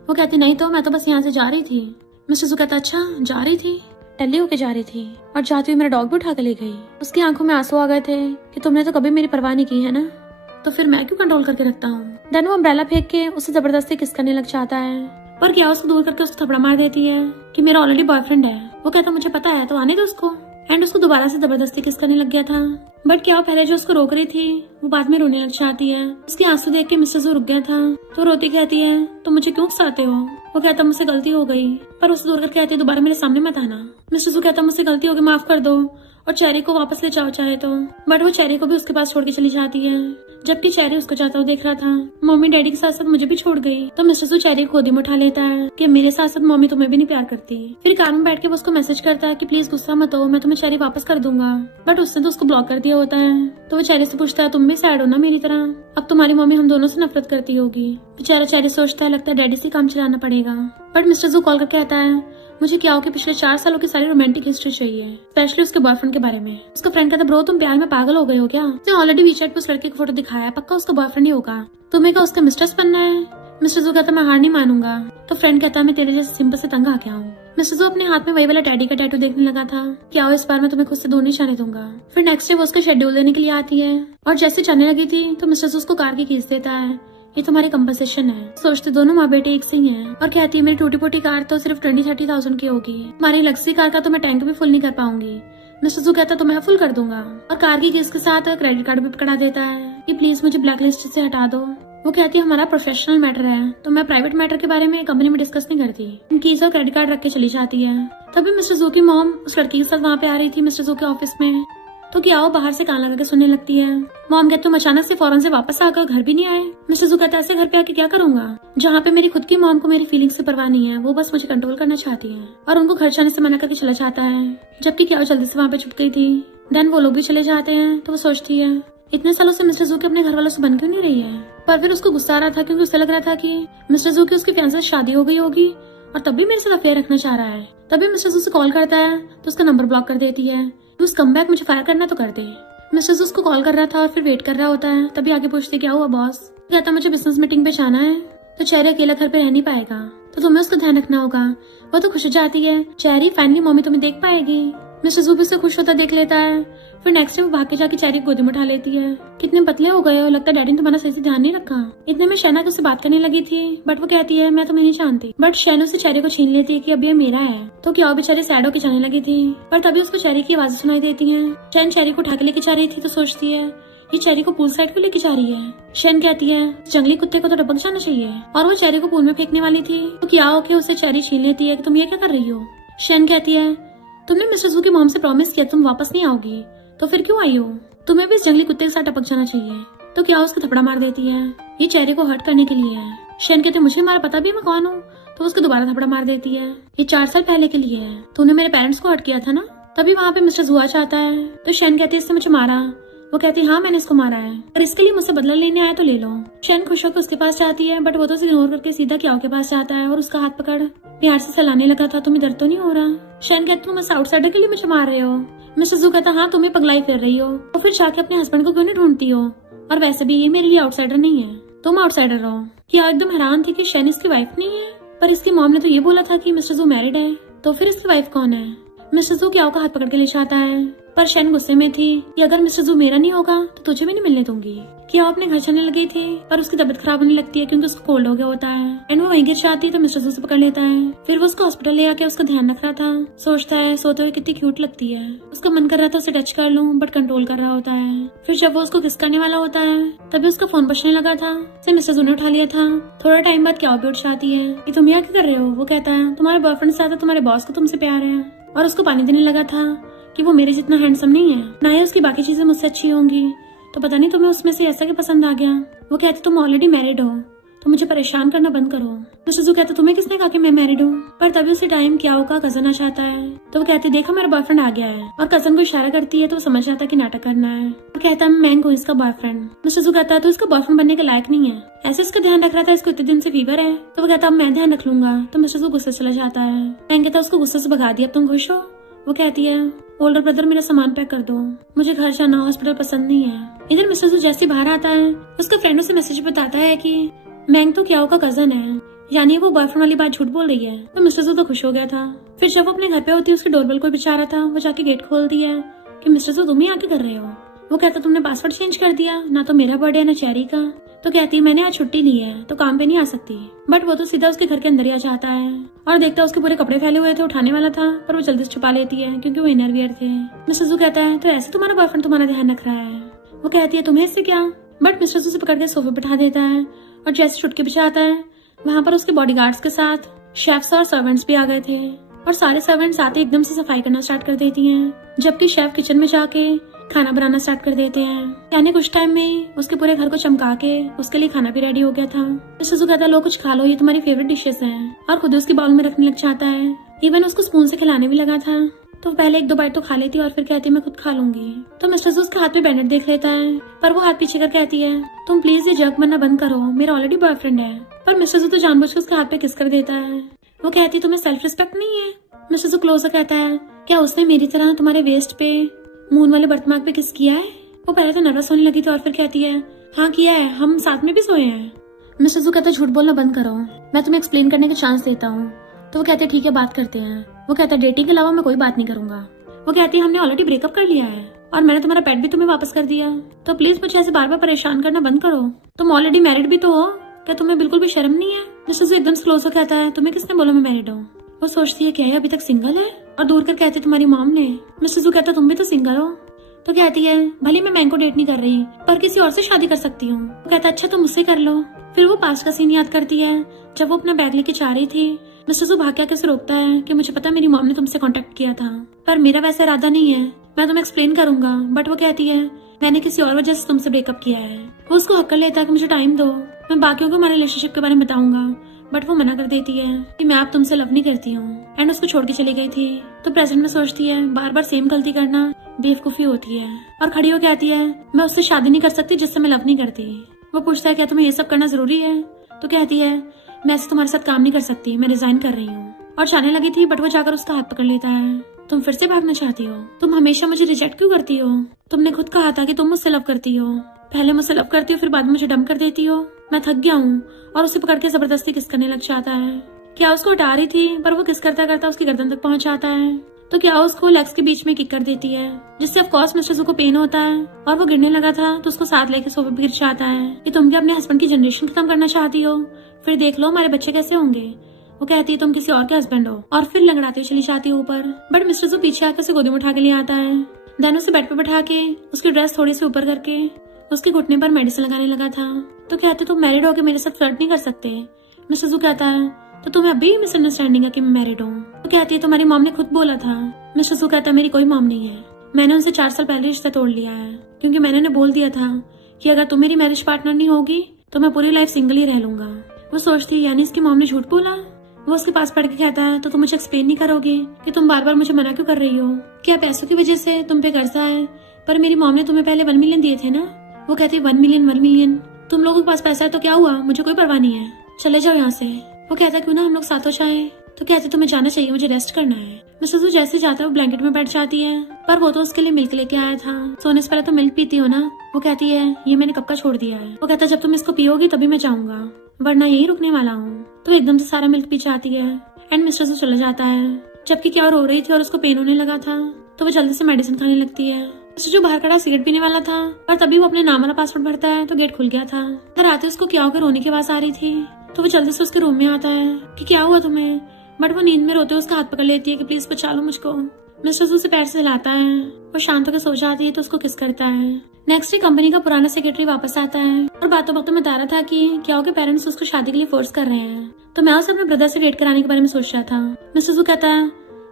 वो कहती नहीं तो मैं तो बस यहाँ से जा रही थी। मिस्टर जू कहता अच्छा जा रही थी? टल्ली होके जा रही थी और जाती हुई मेरा डॉग भी उठा के ले गई। उसकी आंखों में आंसू आ गए थे कि तुमने तो कभी मेरी परवाह नहीं की है ना, तो फिर मैं क्यों कंट्रोल करके रखता हूँ। देन वो अम्ब्रेला फेंक के उसे जबरदस्ती किस करने लग जाता है पर क्या उसको दूर करके उसको थपड़ा मार देती है कि मेरा ऑलरेडी बॉयफ्रेंड है। वो कहता मुझे पता है तो आने दो उसको। एंड उसको दोबारा से जबरदस्ती किस करने लग गया था। बट क्या पहले जो उसको रोक रही थी वो बाद में रोने लग जाती है। उसकी आंसू देख के मिस्टर जू रुक गया था तो रोती कहती है तो मुझे क्यों उकसाते हो। वो कहता मुझसे गलती हो गई, पर उसे दूर करके कहती है दोबारा मेरे सामने मत आना। मिस्टर जू कहता मुझसे गलती हो गई, माफ कर दो और चेरी को वापस ले जाओ चाहे तो। बट वो चेरी को भी उसके पास छोड़ के चली जाती है, जबकि चेरी उसको जाता हुआ देख रहा था। मम्मी डैडी के साथ साथ मुझे भी छोड़ गई। तो मिस्टर जू चेरी को गोदी में उठा लेता है कि मेरे साथ साथ मम्मी तुम्हें भी नहीं प्यार करती। फिर कार में बैठ के वो उसको मैसेज करता है कि प्लीज गुस्सा मत हो, मैं तुम्हें चेरी वापस कर दूंगा। बट उसने तो उसको ब्लॉक कर दिया होता है। तो वो चेरी से पूछता है तुम भी सैड हो ना मेरी तरह, अब तुम्हारी मम्मी हम दोनों से नफरत करती होगी। बेचारा चेरी सोचता है लगता है डैडी से काम चलाना पड़ेगा। बट मिस्टर जू कॉल करके कहता है मुझे क्या हो कि पिछले 4 सालों की सारी रोमांटिक हिस्ट्री चाहिए, स्पेशली उसके बॉयफ्रेंड के बारे में। उसका फ्रेंड कहता ब्रो तुम प्यार में पागल हो गए हो क्या, उसने ऑलरेडी वीचैट पे उस लड़के की फोटो दिखाया है, पक्का उसका बॉयफ्रेंड ही होगा, तुम्हें क्या उसका मिस्ट्रेस बनना है। मिस्टर जू कहता मैं हार नहीं मानूंगा। तो फ्रेंड कहता मैं तेरे जैसे सिंपल से तंग आ गया हूँ। मिस्टर जू अपने हाथ में वही वाला डैडी का टैटू देखने लगा था। क्या हो इस बार मैं तुम्हें खुद से दूर नहीं जाने दूंगा। फिर नेक्स्ट डे वो उसका शेड्यूल देने के लिए आती है और जैसे जाने लगी थी तो मिस्टर जू उसको कार की कीज देता है, ये तुम्हारी कंपनसेशन है। सोचते दोनों माँ बेटे एक से ही हैं। और कहती है मेरी टूटी फूटी कार तो सिर्फ 20-30,000 की होगी, तुम्हारी लग्जरी कार का तो मैं टैंक भी फुल नहीं कर पाऊंगी। मिस्टर जू कहता तो मैं फुल कर दूंगा और कार की किस के साथ क्रेडिट कार्ड भी पकड़ा देता है कि प्लीज मुझे ब्लैक लिस्ट से हटा दो। वो कहती है हमारा प्रोफेशनल मैटर है तो मैं प्राइवेट मैटर के बारे में कंपनी में डिस्कस नहीं करती। कीज और क्रेडिट कार्ड रख के चली जाती है। तभी मिस्टर जू की मॉम उस लड़की के साथ वहाँ पे आ रही थी मिस्टर जू के ऑफिस में। तो क्या वो बाहर से कान लगा के सुनने लगती है। मॉम कहते तुम अचानक से फौरन से वापस आकर घर भी नहीं आए। मिस्टर जू कहता ऐसे घर पे आके क्या करूंगा, जहाँ पे मेरी खुद की मॉम को मेरी फीलिंग्स से परवाह नहीं है, वो बस मुझे कंट्रोल करना चाहती है और उनको घर जाने से मना करके चला जाता है। जबकि क्या जल्दी से वहाँ पे छुप गई थी। देन वो लोग भी चले जाते हैं तो वो सोचती है इतने सालों से मिस्टर जू के अपने घर वालों से बन क्यों नहीं रही है। पर फिर उसको गुस्सा आ रहा था क्योंकि उसे लग रहा था कि मिस्टर जू की उसकी फियांसे से शादी हो गई होगी और तब भी मेरे साथ अफेयर रखना चाह रहा है। तभी मिस्टर जू से कॉल करता है तो उसका नंबर ब्लॉक कर देती है, तू उस कम बैक मुझे फायर करना तो कर दे। मिस्टर जू उसको कॉल कर रहा था और फिर वेट कर रहा होता है। तभी आगे पूछती क्या हुआ बॉस। कहता मुझे बिजनेस मीटिंग पे जाना है तो चेरी अकेला घर पे रह नहीं पाएगा तो तुम्हें उसका ध्यान रखना होगा। वो तो खुश हो जाती है, चेरी फाइनली मम्मी तुम्हें देख पाएगी। मिस्टर जू भी उससे खुश होता देख लेता है। फिर नेक्स्ट डे वो भाग के जाके चेरी को गोदी में उठा लेती है। कितने पतले हो गए हो, लगता है डैडी ने तुम्हारा सही से ध्यान नहीं रखा। इतने में शैना उससे बात करने लगी थी बट वो कहती है मैं तुम्हें नहीं जानती। बट शैना से चेरी को छीन लेती है कि अब ये मेरा है। तो क्या बेचारी सैड होकर जाने लगी थी पर तभी उसको चेरी की आवाजें सुनाई देती है। शैन चेरी को उठा के लेके जा रही थी तो सोचती है ये चेरी को पूल साइड को लेके जा रही है। शैन कहती है जंगली कुत्ते को तो टपक जाना चाहिए और वो चेरी को पूल में फेंकने वाली थी। तो क्या हो के उसे चेरी छीन लेती है कि तुम ये क्या कर रही हो। शैन कहती है तुमने मिस्टर जू की मॉम से प्रॉमिस किया तुम वापस नहीं आओगी तो फिर क्यों आई हो, तुम्हें भी इस जंगली कुत्ते के साथ टपक जाना चाहिए। तो क्या उसको थपड़ा मार देती है, ये चेरी को हर्ट करने के लिए है। शैन कहते मुझे हमारा पता भी मैं कौन हूँ। तो उसको दोबारा थपड़ा मार देती है, ये 4 साल पहले के लिए है, तूने मेरे पेरेंट्स को हर्ट किया था ना। तभी वहाँ पे मिस्टर जू आ जाता है तो शैन कहती है इसने मुझे मारा। वो कहती है हाँ मैंने इसको मारा है और इसके लिए मुझसे बदला लेने आया तो ले लो। शैन खुश होकर उसके पास जाती है बट वो तो उसे इग्नोर करके सीधा क्याओ के पास जाता है और उसका हाथ पकड़ प्यार से सहलाने लगा था, तुम्हें दर्द तो नहीं हो रहा। शैन कहती तुम इस आउटसाइडर के लिए मुझे मार रहे हो। मिस्टर जू कहता हाँ तुम्हें पगलाई फिर रही हो और फिर जाके अपने हस्बैंड को क्यों नहीं ढूंढती हो, और वैसे भी ये मेरे लिए आउटसाइडर नहीं है, तुम आउटसाइडर हो। क्या एकदम हैरान थी कि शैन इसकी वाइफ नहीं है, पर इसकी मॉम ने तो ये बोला था कि मिस्टर जू मैरिड है, तो फिर इसकी वाइफ कौन है। मिस्टर जू क्या का हाथ पकड़ के ले जाता है पर शैन गुस्से में थी कि अगर मिस्टर जू मेरा नहीं होगा तो तुझे भी नहीं मिलने दूंगी। क्या अपने घर चलने लगी थी पर उसकी तबीयत खराब होने लगती है क्योंकि उसको कोल्ड हो गया होता है एंड वो वहीं गिर जाती है तो मिस्टर जू से पकड़ लेता है। फिर वो उसको हॉस्पिटल ले आके उसका ध्यान रख रहा था, सोचता है सोते हुए कितनी क्यूट लगती है। उसका मन कर रहा था उसे टच कर लूं बट कंट्रोल कर रहा होता है। फिर जब वो उसको किस करने वाला होता है तभी उसका फोन बजने लगा था, उसे मिस्टर जू ने उठा लिया था। थोड़ा टाइम बाद क्या भी उठ जाती है कि तुम यहाँ क्या कर रहे हो। वो कहता है तुम्हारे बॉयफ्रेंड से ज्यादा तुम्हारे बॉस को तुमसे प्यार है, और उसको पानी देने लगा था कि वो मेरे जितना हैंडसम नहीं है, ना ही उसकी बाकी चीजें मुझसे अच्छी होंगी, तो पता नहीं तुम्हें उसमें से ऐसा क्या पसंद आ गया। वो कहते तुम ऑलरेडी मैरिड हो तो मुझे परेशान करना बंद करो। मिस्टर जू कहते तुम्हें किसने कहा कि मैं मैरिड हूँ। पर तभी उसी टाइम क्या का कजन आ जाता है तो वो कहती देखा मेरा बॉयफ्रेंड आ गया है, और कजन को इशारा करती है तो वो समझ जाता है कि नाटक करना है। वो कहता है मैं हूँ इसका बॉयफ्रेंड। मिस्टर जू कहता है तो इसका बॉयफ्रेंड बनने के लायक नहीं है, ऐसे इसका ध्यान रख रहा था, इसको इतने दिन से फीवर है। तो वो कहता है मैं ध्यान रख लूंगा। तो मिस्टर जू गुस्से चला जाता है। मैं कहता उसको गुस्से से भगा दिया, तुम खुश हो। वो कहती है ओल्डर ब्रदर मेरा सामान पैक कर दो, मुझे घर जाना, हॉस्पिटल पसंद नहीं है। इधर मिस्टर जू जैसे बाहर आता है उसका फ्रेंड उसे मैसेज बताता है कि मैंग तो क्या का कजन है, यानी वो बॉयफ्रेंड वाली बात झूठ बोल रही है। तो मिस्टर जू तो खुश हो गया था। फिर जब वो अपने घर पे होती है उसकी डोरबेल कोई बेचारा था, वो जाके गेट खोलती है कि मिस्टर जू तुम ही आके कर रहे हो। वो कहता तुमने पासवर्ड चेंज कर दिया, ना तो मेरा बर्थडे है ना चेरी का, तो कहती है मैंने आज छुट्टी ली है तो काम पे नहीं आ सकती। बट वो तो सीधा उसके घर के अंदर ही आ जाता है और देखता है उसके पूरे कपड़े फैले हुए थे, उठाने वाला था पर वो जल्दी से छुपा लेती है क्योंकि वो इनर वियर थे। मिस्टर जू कहता है तो ऐसे तुम्हारा बॉयफ्रेंड तुम्हारा ध्यान रख रहा है। वो कहती है तुम्हें इससे क्या। बट मिस्टर जू से पकड़ के सोफे बिठा देता है और जैसे चुटकी पीछे आता है वहां पर उसके बॉडीगार्ड्स के साथ शेफ्स और सर्वेंट्स भी आ गए थे और सारे सर्वेंट्स आते एकदम से सफाई करना स्टार्ट कर देती हैं, जबकि शेफ किचन में जाके खाना बनाना स्टार्ट कर देते हैं। यानी कुछ टाइम में उसके पूरे घर को चमका के उसके लिए खाना भी रेडी हो गया था। मिस्टर जू कहता है लो कुछ खा लो, ये तुम्हारी फेवरेट डिशेस हैं, और खुद उसकी बाउल में रखने लग जाता है। इवन उसको स्पून से खिलाने भी लगा था। तो पहले 1-2 बाइट तो खा लेती है और फिर कहती है मैं खुद खा लूंगी। तो मिस्टर जू उसके हाथ में बैंडेड देख लेता है पर वो हाथ पीछे कर कहती है तुम प्लीज ये जग बनना बंद करो, मेरा ऑलरेडी बॉयफ्रेंड है। पर मिस्टर जू तो जानबूझ के उसके हाथ पे किस कर देता है। वो कहती है तुम्हें सेल्फ रिस्पेक्ट नहीं है। मिस्टर जू क्लोजर कहता है क्या उसने मेरी तरह तुम्हारे वेस्ट पे मून वाले बर्थमार्क पे किस किया है। वो पहले तो नर्वस होने लगी थी और फिर कहती है हाँ किया है, हम साथ में भी सोए हैं। मिस्टर जू कहता है झूठ बोलना बंद करो, मैं तुम्हें एक्सप्लेन करने का चांस देता हूँ। तो वो कहते हैं ठीक है बात करते हैं। वो कहता है डेटिंग के अलावा मैं कोई बात नहीं करूंगा। वो कहती है हमने ऑलरेडी ब्रेकअप कर लिया है और मैंने तुम्हारा पेट भी तुम्हें वापस कर दिया, तो प्लीज मुझे ऐसे बार बार परेशान करना बंद करो। तुम ऑलरेडी मैरिड भी तो हो, क्या तुम्हें बिल्कुल भी शर्म नहीं है। मिस्टर जू एकदम क्लोज होकर कहता है तुम्हें किसने बोला मैं मैरिड हूँ। वो सोचती है क्या है अभी तक सिंगल है, और दूर कर कहते तुम्हारी मॉम ने। मिस्टर जू कहता तुम भी तो सिंगल हो। तो कहती है भले मैं मैंग को डेट नहीं कर रही पर किसी और से शादी कर सकती हूँ। वो कहता अच्छा तुम मुझसे कर लो। फिर वो पास्ट का सीन याद करती है जब वो अपना बैग लेके जा रही थी। मिस्टर जू भाग के आके उसे रोकता है कि मुझे पता मेरी मॉम ने तुमसे कांटेक्ट किया था पर मेरा वैसा इरादा नहीं है, मैं तुम्हें एक्सप्लेन करूंगा। बट वो कहती है मैंने किसी और वजह से तुमसे ब्रेकअप किया है। वो उसको हक कर लेता है कि मुझे टाइम दो, मैं बाकियों को हमारे रिलेशनशिप के बारे में बताऊंगा। बट वो मना कर देती है कि मैं आप तुमसे लव नहीं करती हूँ, एंड उसको छोड़ के चली गई थी। तो प्रेजेंट में सोचती है बार बार सेम गलती करना बेवकूफी होती है और खड़ी हो कहती है मैं उससे शादी नहीं कर सकती जिससे मैं लव नहीं करती। वो पूछता है क्या तुम्हें ये सब करना जरूरी है। तो कहती है मैं ऐसे तुम्हारे साथ काम नहीं कर सकती, मैं रिजाइन कर रही हूँ। और जाने लगी थी बट वो जाकर उसका हाथ पकड़ लेता है तुम फिर से भागना चाहती हो, तुम हमेशा मुझे रिजेक्ट क्यों करती हो। तुमने खुद कहा था कि तुम मुझसे लव करती हो, पहले मुझसे लव करती हो फिर बाद में मुझे डंप कर देती हो। मैं थक गया हूँ। और उसे पकड़ के जबरदस्ती किस करने लग जाता है। क्या उसको हटा रही थी पर वो किस करता करता उसकी गर्दन तक पहुंच जाता है। तो क्या उसको लेग्स के बीच में किक कर देती है जिससे ऑफ कोर्स मिस्टर जू को पेन होता है और वो गिरने लगा था तो उसको साथ लेके सोफे पे गिर जाता है कि तुम क्या अपने हस्बैंड की जनरेशन खत्म करना चाहती हो, फिर देख लो हमारे बच्चे कैसे होंगे। वो कहती है तुम किसी और के हस्बैंड हो और फिर लंगड़ाते हुए चली जाती है ऊपर। बट मिस्टर जू पीछे आकर उसे गोदी में उठा के ले आता है, देन उसे बेड पे बैठा के उसकी ड्रेस थोड़ी सी ऊपर करके उसके घुटने पर मेडिसिन लगाने लगा था। तो कहते तुम मैरिड होके मेरे साथ फ्लर्ट नहीं कर सकते। मिस्टर जू कहता है तो तुम्हें अभी मिसअंडरस्टैंडिंग है कि मैं मैरिड हूँ। तो कहती है तुम्हारी मॉम ने खुद बोला था। मिस्टर जू कहता है मेरी कोई मॉम नहीं है, मैंने उनसे 4 साल पहले रिश्ता तोड़ लिया है क्योंकि मैंने उन्हें बोल दिया था कि अगर तुम मेरी मैरिज पार्टनर नहीं होगी तो मैं पूरी लाइफ सिंगल ही रह लूंगा। वो सोचती है यानी इसकी मॉम ने झूठ बोला। वो उसके पास पढ़ के कहता है तो तुम मुझे एक्सप्लेन नहीं करोगे कि तुम बार बार मुझे मना क्यों कर रही हो। क्या पैसों की वजह से तुम पे कर्जा है, पर मेरी मॉम ने तुम्हें पहले 1 मिलियन दिए थे ना। वो कहती है 1 मिलियन तुम लोगों के पास पैसा है तो क्या हुआ, मुझे कोई परवाह नहीं है, चले जाओ यहाँ से। वो कहता है क्यों ना हम लोग साथ हो जाएं। तो कहते तुम्हें जाना चाहिए, मुझे रेस्ट करना है। मिस्टर जू जैसे जाता है वो ब्लैंकेट में बैठ जाती है पर वो तो उसके लिए मिल्क लेके आया था, सोने से पहले तो मिल्क पीती हो ना। वो कहती है ये मैंने कब का छोड़ दिया है। वो कहता है जब तुम इसको पियोगी तभी मैं जाऊंगा, वरना यही रुकने वाला हूँ। तो एकदम से सारा मिल्क पी जाती है एंड मिस्टर जू चला जाता है, जबकि क्या रो रही थी और उसको पेन होने लगा था। तो वो जल्दी से मेडिसिन खाने लगती है। मिस्टर जो बाहर खड़ा सिगरेट पीने वाला था और तभी वो अपने नाम वाला पासवर्ड भरता है तो गेट खुल गया था। घर आते उसको क्या होकर रोने की आवाज आ रही थी। तो वो जल्दी से उसके रूम में आता है कि क्या हुआ तुम्हें। बट वो नींद में रोते हुए उसका हाथ पकड़ लेती है कि प्लीज बचा लो मुझको। मिस्टर जू उसे पैर से हिलाता है, वो शांत होकर सो जाती है तो उसको किस करता है। नेक्स्ट डे कंपनी का पुराना सेक्रेटरी वापस आता है और बातों बातों में बता रहा था कि क्या हो के पेरेंट्स उसको शादी के लिए फोर्स कर रहे हैं। तो मैं उसे अपने ब्रदर से डेट कराने के बारे में सोच रहा था। मिस्टर जू कहता है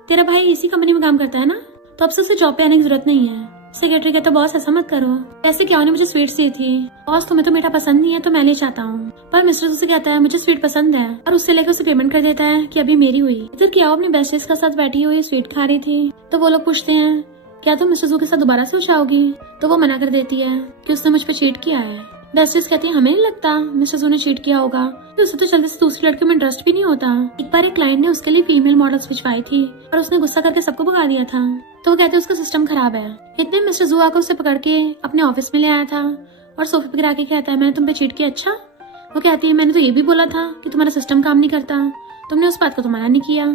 तेरा भाई इसी कंपनी में काम करता है ना, तो अब से उसे जॉब पे आने की जरूरत नहीं है। सेक्रेटरी कहता बॉस ऐसा मत करो, ऐसे क्या ने मुझे स्वीट्स दी थी, बॉस तुम्हें तो मीठा पसंद नहीं है तो मैं ले चाहता हूँ। पर मिस्टर जू से कहता है मुझे स्वीट पसंद है और उससे लेकर उसे पेमेंट कर देता है कि अभी मेरी हुई। इधर क्या अपने बेस्टीज के साथ बैठी हुई स्वीट खा रही थी। तो वो लोग पूछते हैं क्या तुम मिस्टर जू के साथ दोबारा से हो जाओगी। तो वो मना कर देती है कि उसने मुझ पर चीट किया है। बेस्टीज कहती है हमें नहीं लगता मिस्टर जू ने चीट किया होगा, तो उसे तो जल्दी से दूसरी लड़कियों में इंटरेस्ट भी नहीं होता। एक बार एक क्लाइंट ने उसके लिए फीमेल मॉडल्स भिजवाई थी और उसने गुस्सा करके सबको भगा दिया था। तो वो कहते उसका सिस्टम खराब है। इतने मिस्टर जू आकर उसे पकड़ के अपने ऑफिस में ले आया था और सोफे पे गिरा के कहता है मैंने तुम पे चीट किया। अच्छा। वो कहती है मैंने तो ये भी बोला था कि तुम्हारा सिस्टम काम नहीं करता, तुमने उस बात को तो मना नहीं किया।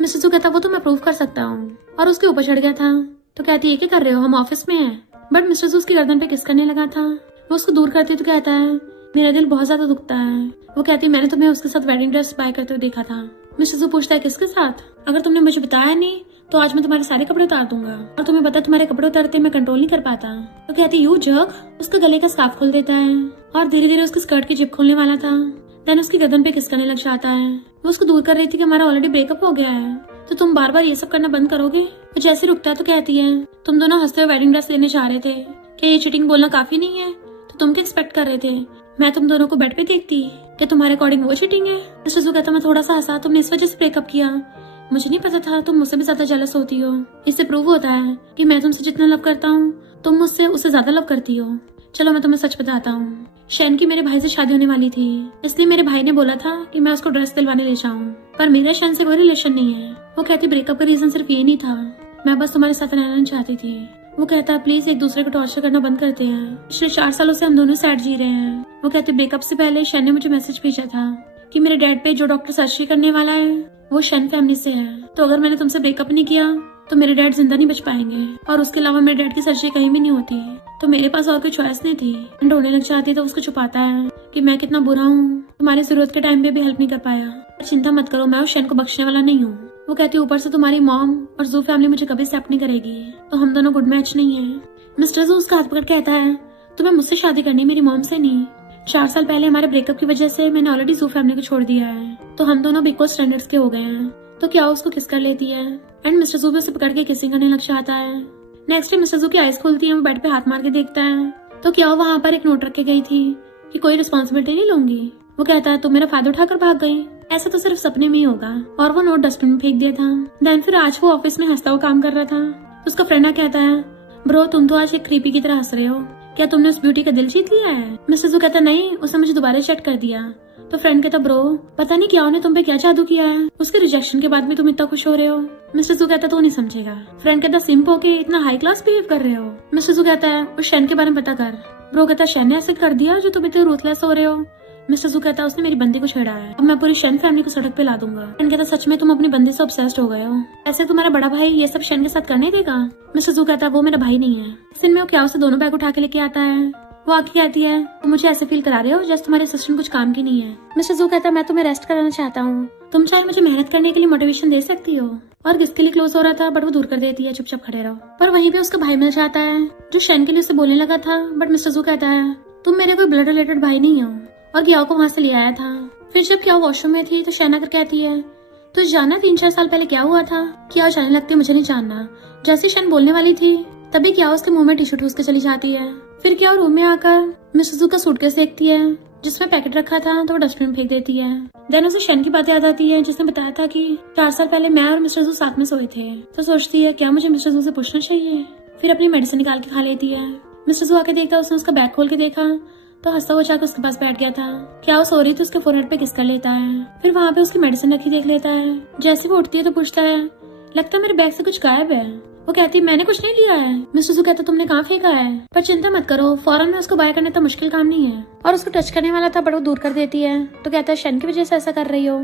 मिस्टर जू कहता वो तो मैं प्रूव कर सकता हूँ और उसके ऊपर चढ़ गया था। तो कहती है क्या कर रहे हो, हम ऑफिस में हैं। बट मिस्टर जू उसकी गर्दन पे किस करने लगा था। वो उसको दूर करती तो कहता है मेरा दिल बहुत ज्यादा दुखता है। वो कहती मैंने तुम्हें उसके साथ वेडिंग ड्रेस बाय करते हुए देखा था। मिस्टर जू पूछता है किसके साथ? अगर तुमने मुझे बताया नहीं तो आज मैं तुम्हारे सारे कपड़े उतार दूंगा, और तुम्हें पता तुम्हारे कपड़े उतारते मैं कंट्रोल नहीं कर पाता। तो कहती यू जर्क। उसके गले का स्कार्फ खोल देता है और धीरे धीरे उसकी स्कर्ट की जिप खोलने वाला था। देन उसकी गर्दन पे किस करने लग जाता है। वो उसको दूर कर रही थी कि हमारा ऑलरेडी ब्रेकअप हो गया है, तो तुम बार बार ये सब करना बंद करोगे? वो जैसे रुकता है तो कहती है तुम दोनों हंसते हुए वेडिंग ड्रेस लेने जा रहे थे, क्या ये चीटिंग बोलना काफी नहीं है? तो तुम क्या एक्सपेक्ट कर रहे थे? मैं तुम दोनों को बेड पे देखती, क्या तुम्हारे अकॉर्डिंग वो चीटिंग है? मिस्टर जू कहता मैं थोड़ा सा हंसा, तुमने इस वजह से ब्रेकअप किया? मुझे नहीं पता था तुम मुझसे भी ज्यादा जेलस होती हो। इससे प्रूव होता है कि मैं तुमसे जितना लव करता हूँ तुम मुझसे उससे ज्यादा लव करती हो। चलो मैं तुम्हें सच बताता हूँ, शैन की मेरे भाई से शादी होने वाली थी, इसलिए मेरे भाई ने बोला था कि मैं उसको ड्रेस दिलवाने ले जाऊँ, पर मेरा शैन से कोई रिलेशन नहीं है। वो कहती ब्रेकअप का रीजन सिर्फ ये नहीं था, मैं बस तुम्हारे साथ रहना चाहती थी। वो कहता प्लीज एक दूसरे को टॉर्चर करना बंद करते हैं, पिछले 4 सालों से हम दोनों सैड जी रहे हैं। वो कहते ब्रेकअप से पहले शैन ने मुझे मैसेज भेजा था कि मेरे डैड पे जो डॉक्टर सर्जरी करने वाला है वो शैन फैमिली से है, तो अगर मैंने तुमसे ब्रेकअप नहीं किया तो मेरे डैड जिंदा नहीं बच पाएंगे, और उसके अलावा मेरे डैड की सर्जरी कहीं भी नहीं होती, तो मेरे पास और कोई चॉइस नहीं थी। रोने लग जाती तो उसको छुपाता है कि मैं कितना बुरा हूँ, तुम्हारी जरूरत के टाइम पे भी हेल्प नहीं कर पाया, पर चिंता मत करो मैं उस शैन को बख्शने वाला नहीं हूँ। वो कहती ऊपर से तुम्हारी मॉम और जू फैमिली मुझे कभी एक्सेप्ट नहीं करेगी, तो हम दोनों गुड मैच नहीं है। मिस्टर जू उसका हाथ पकड़ कहता है तुम्हें मुझसे शादी करनी, मेरी मॉम से नहीं। 4 साल पहले हमारे ब्रेकअप की वजह से मैंने ऑलरेडी जू फैमिली को छोड़ दिया है, तो हम दोनों बिग स्टैंडर्ड्स के हो गए हैं। तो क्या उसको किस कर लेती है एंड मिस्टर जू भी उसे पकड़ के किसिंग करने लग जाता है। नेक्स्ट डे मिस्टर जू की आईज खुलती है, वो बेड पे हाथ मार के देखता है तो क्या वो वहाँ पर एक नोट रख के गई थी कि कोई रिस्पॉन्सिबिलिटी नहीं लूंगी। वो कहता है तुम मेरा फायदा उठाकर भाग गई, ऐसा तो सिर्फ सपने में ही होगा, और वो नोट डस्टबिन में फेंक दिया था। देन फिर आज वो ऑफिस में हंसता हुआ काम कर रहा था, तो उसका फ्रेंड कहता है ब्रो तुम तो आज एक क्रीपी की तरह हंस रहे हो, क्या तुमने उस ब्यूटी का दिल जीत लिया है? मिस्टर जू कहता नहीं, उसने मुझे दोबारा चेक कर दिया। तो फ्रेंड कहता ब्रो पता नहीं क्या उन्हें तुम पे क्या जादू किया है, उसके रिजेक्शन के बाद भी तुम इतना खुश हो रहे हो। मिस्टर जू कहता तो नहीं समझेगा। फ्रेंड कहता सिंप होके इतना हाई क्लास बिहेव कर रहे हो। मिस्टर जू कहता है उस शैन के बारे में पता कर। ब्रो कहता शैन ने ऐसे कर दिया जो तुम इतने रूथलेस हो रहे हो। मिस्टर जू कहता उसने मेरी बंदी को छेड़ा है, अब मैं पूरी शैन फैमिली को सड़क पे ला दूंगा। फ्रेंड कहता सच में तुम अपनी बंदी से ऑब्सेस्ड हो गए हो, ऐसे तुम्हारा बड़ा भाई ये सब शैन के साथ करने देगा? मिस्टर जू कहता वो मेरा भाई नहीं है। इस में वो क्या उसे दोनों बैग उठा के लेके आता है। वो आके कहती है तो मुझे ऐसे फील करा रहे हो जैसे तुम्हारे असिस्टेंट कुछ काम की नहीं है। मिस्टर जू कहता मैं तुम्हें रेस्ट कराना चाहता हूँ, तुम चाहे मुझे मेहनत करने के लिए मोटिवेशन दे सकती हो। और किसके लिए क्लोज हो रहा था बट वो दूर कर देती है चुपचाप खड़े रहो। पर वहीं पे उसका भाई मिल जाता है जो शैन के लिए उसे बोलने लगा था, बट मिस्टर जू कहता है तुम मेरे कोई ब्लड रिलेटेड भाई नहीं हो, और कियाओ को वहाँ से ले आया था। फिर जब कियाओ वॉशरूम में थी तो शैन आकर कहती है तो जानना 3-4 साल पहले क्या हुआ था? कियाओ जाने लगती मुझे नहीं जानना। जैसे शैन बोलने वाली थी तभी कियाओ उसके मुंह में टिश्यू ठूस के चली जाती है। फिर कियाओ रूम में आकर मिस्टर जू का सूटकेस देखती है जिसमें पैकेट रखा था, तो वो डस्टबिन में फेंक देती है। देन उसे शैन की बात याद आती है जिसने बताया था कि 4 साल पहले मैं और मिस्टर जू साथ में सोए थे। तो सोचती है क्या मुझे मिस्टर जू से पूछना चाहिए। फिर अपनी मेडिसिन निकाल के खा लेती है। मिस्टर जू आके देखता है, उसने उसका बैग खोल के देखा तो हंसता हुआ जाकर उसके पास बैठ गया था। क्या वो सो रही थी उसके फोरहेड पे किस कर लेता है। फिर वहाँ पे उसकी मेडिसिन रखी देख लेता है। जैसे वो उठती है तो पूछता है लगता है मेरे बैग से कुछ गायब है। वो कहती है मैंने कुछ नहीं लिया है। मिस्टर जू कहता तुमने कहाँ फेंका है? पर चिंता मत करो, फौरन में उसको बाय करना तो मुश्किल काम नहीं है। और उसको टच करने वाला था बट वो दूर कर देती है। तो कहता है शैन की वजह से ऐसा कर रही हो,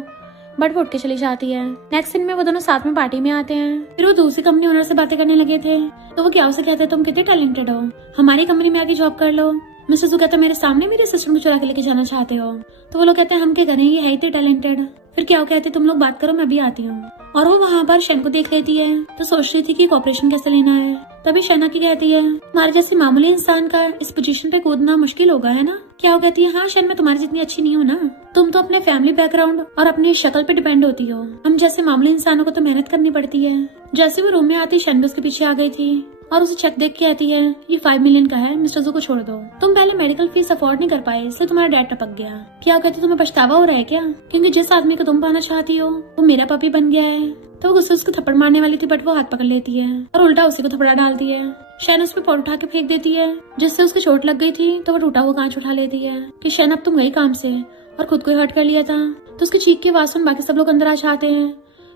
बट वो उठ के चली जाती है। नेक्स्ट दिन में वो दोनों साथ में पार्टी में आते हैं। फिर वो दूसरी कंपनी ओनर से बातें करने लगे थे, तो वो क्या उसे कहते हैं तुम कितने टैलेंटेड हो, हमारी कंपनी में आके जॉब कर लो। मिस्टर जू कहता है मेरे सामने मेरे असिस्टेंट को चुरा के लेके जाना चाहते हो। तो वो लोग कहते हैं हम क्या करें, ये है इतने टैलेंटेड। फिर क्या कहते तुम लोग बात करो मैं भी आती हूँ। और वो वहाँ पर शैन को देख लेती है तो सोच रही थी कि कॉपरेशन कैसे लेना है। तभी शैना की कहती है तुम्हारे जैसे मामूली इंसान का इस पोजीशन पे कूदना मुश्किल होगा है ना। क्या वो कहती है हाँ शैन मैं तुम्हारी जितनी अच्छी नहीं हूँ ना, तुम तो अपने फैमिली बैकग्राउंड और अपनी शक्ल पे डिपेंड होती हो, हम जैसे मामूली इंसानों को तो मेहनत करनी पड़ती है। जैसे वो रूम में आती शैन भी उसके पीछे आ गई थी और उसे चेक देख के कहती है ये 5 मिलियन का है, मिस्टर जू को छोड़ दो, तुम पहले मेडिकल फीस अफोर्ड नहीं कर पाए इसलिए तुम्हारा डैड टपक गया। क्या कहती तुम्हें पछतावा हो रहा है क्या, क्योंकि जिस आदमी को तुम पाना चाहती हो वो मेरा पपी बन गया है। तो वो गुस्से उसको थप्पड़ मारने वाली थी बट वो हाथ पकड़ लेती है और उल्टा उसी को थप्पड़ा डालती है। शैन उस पे पॉट उठा के फेंक देती है जिससे उसकी चोट लग गई थी, तो वो टूटा हुआ कांच उठा लेती है कि शैन अब तुम गई काम से, और खुद को हर्ट कर लिया था। तो उसकी चीख की आवाज सुन बाकी सब लोग अंदर आ जाते हैं।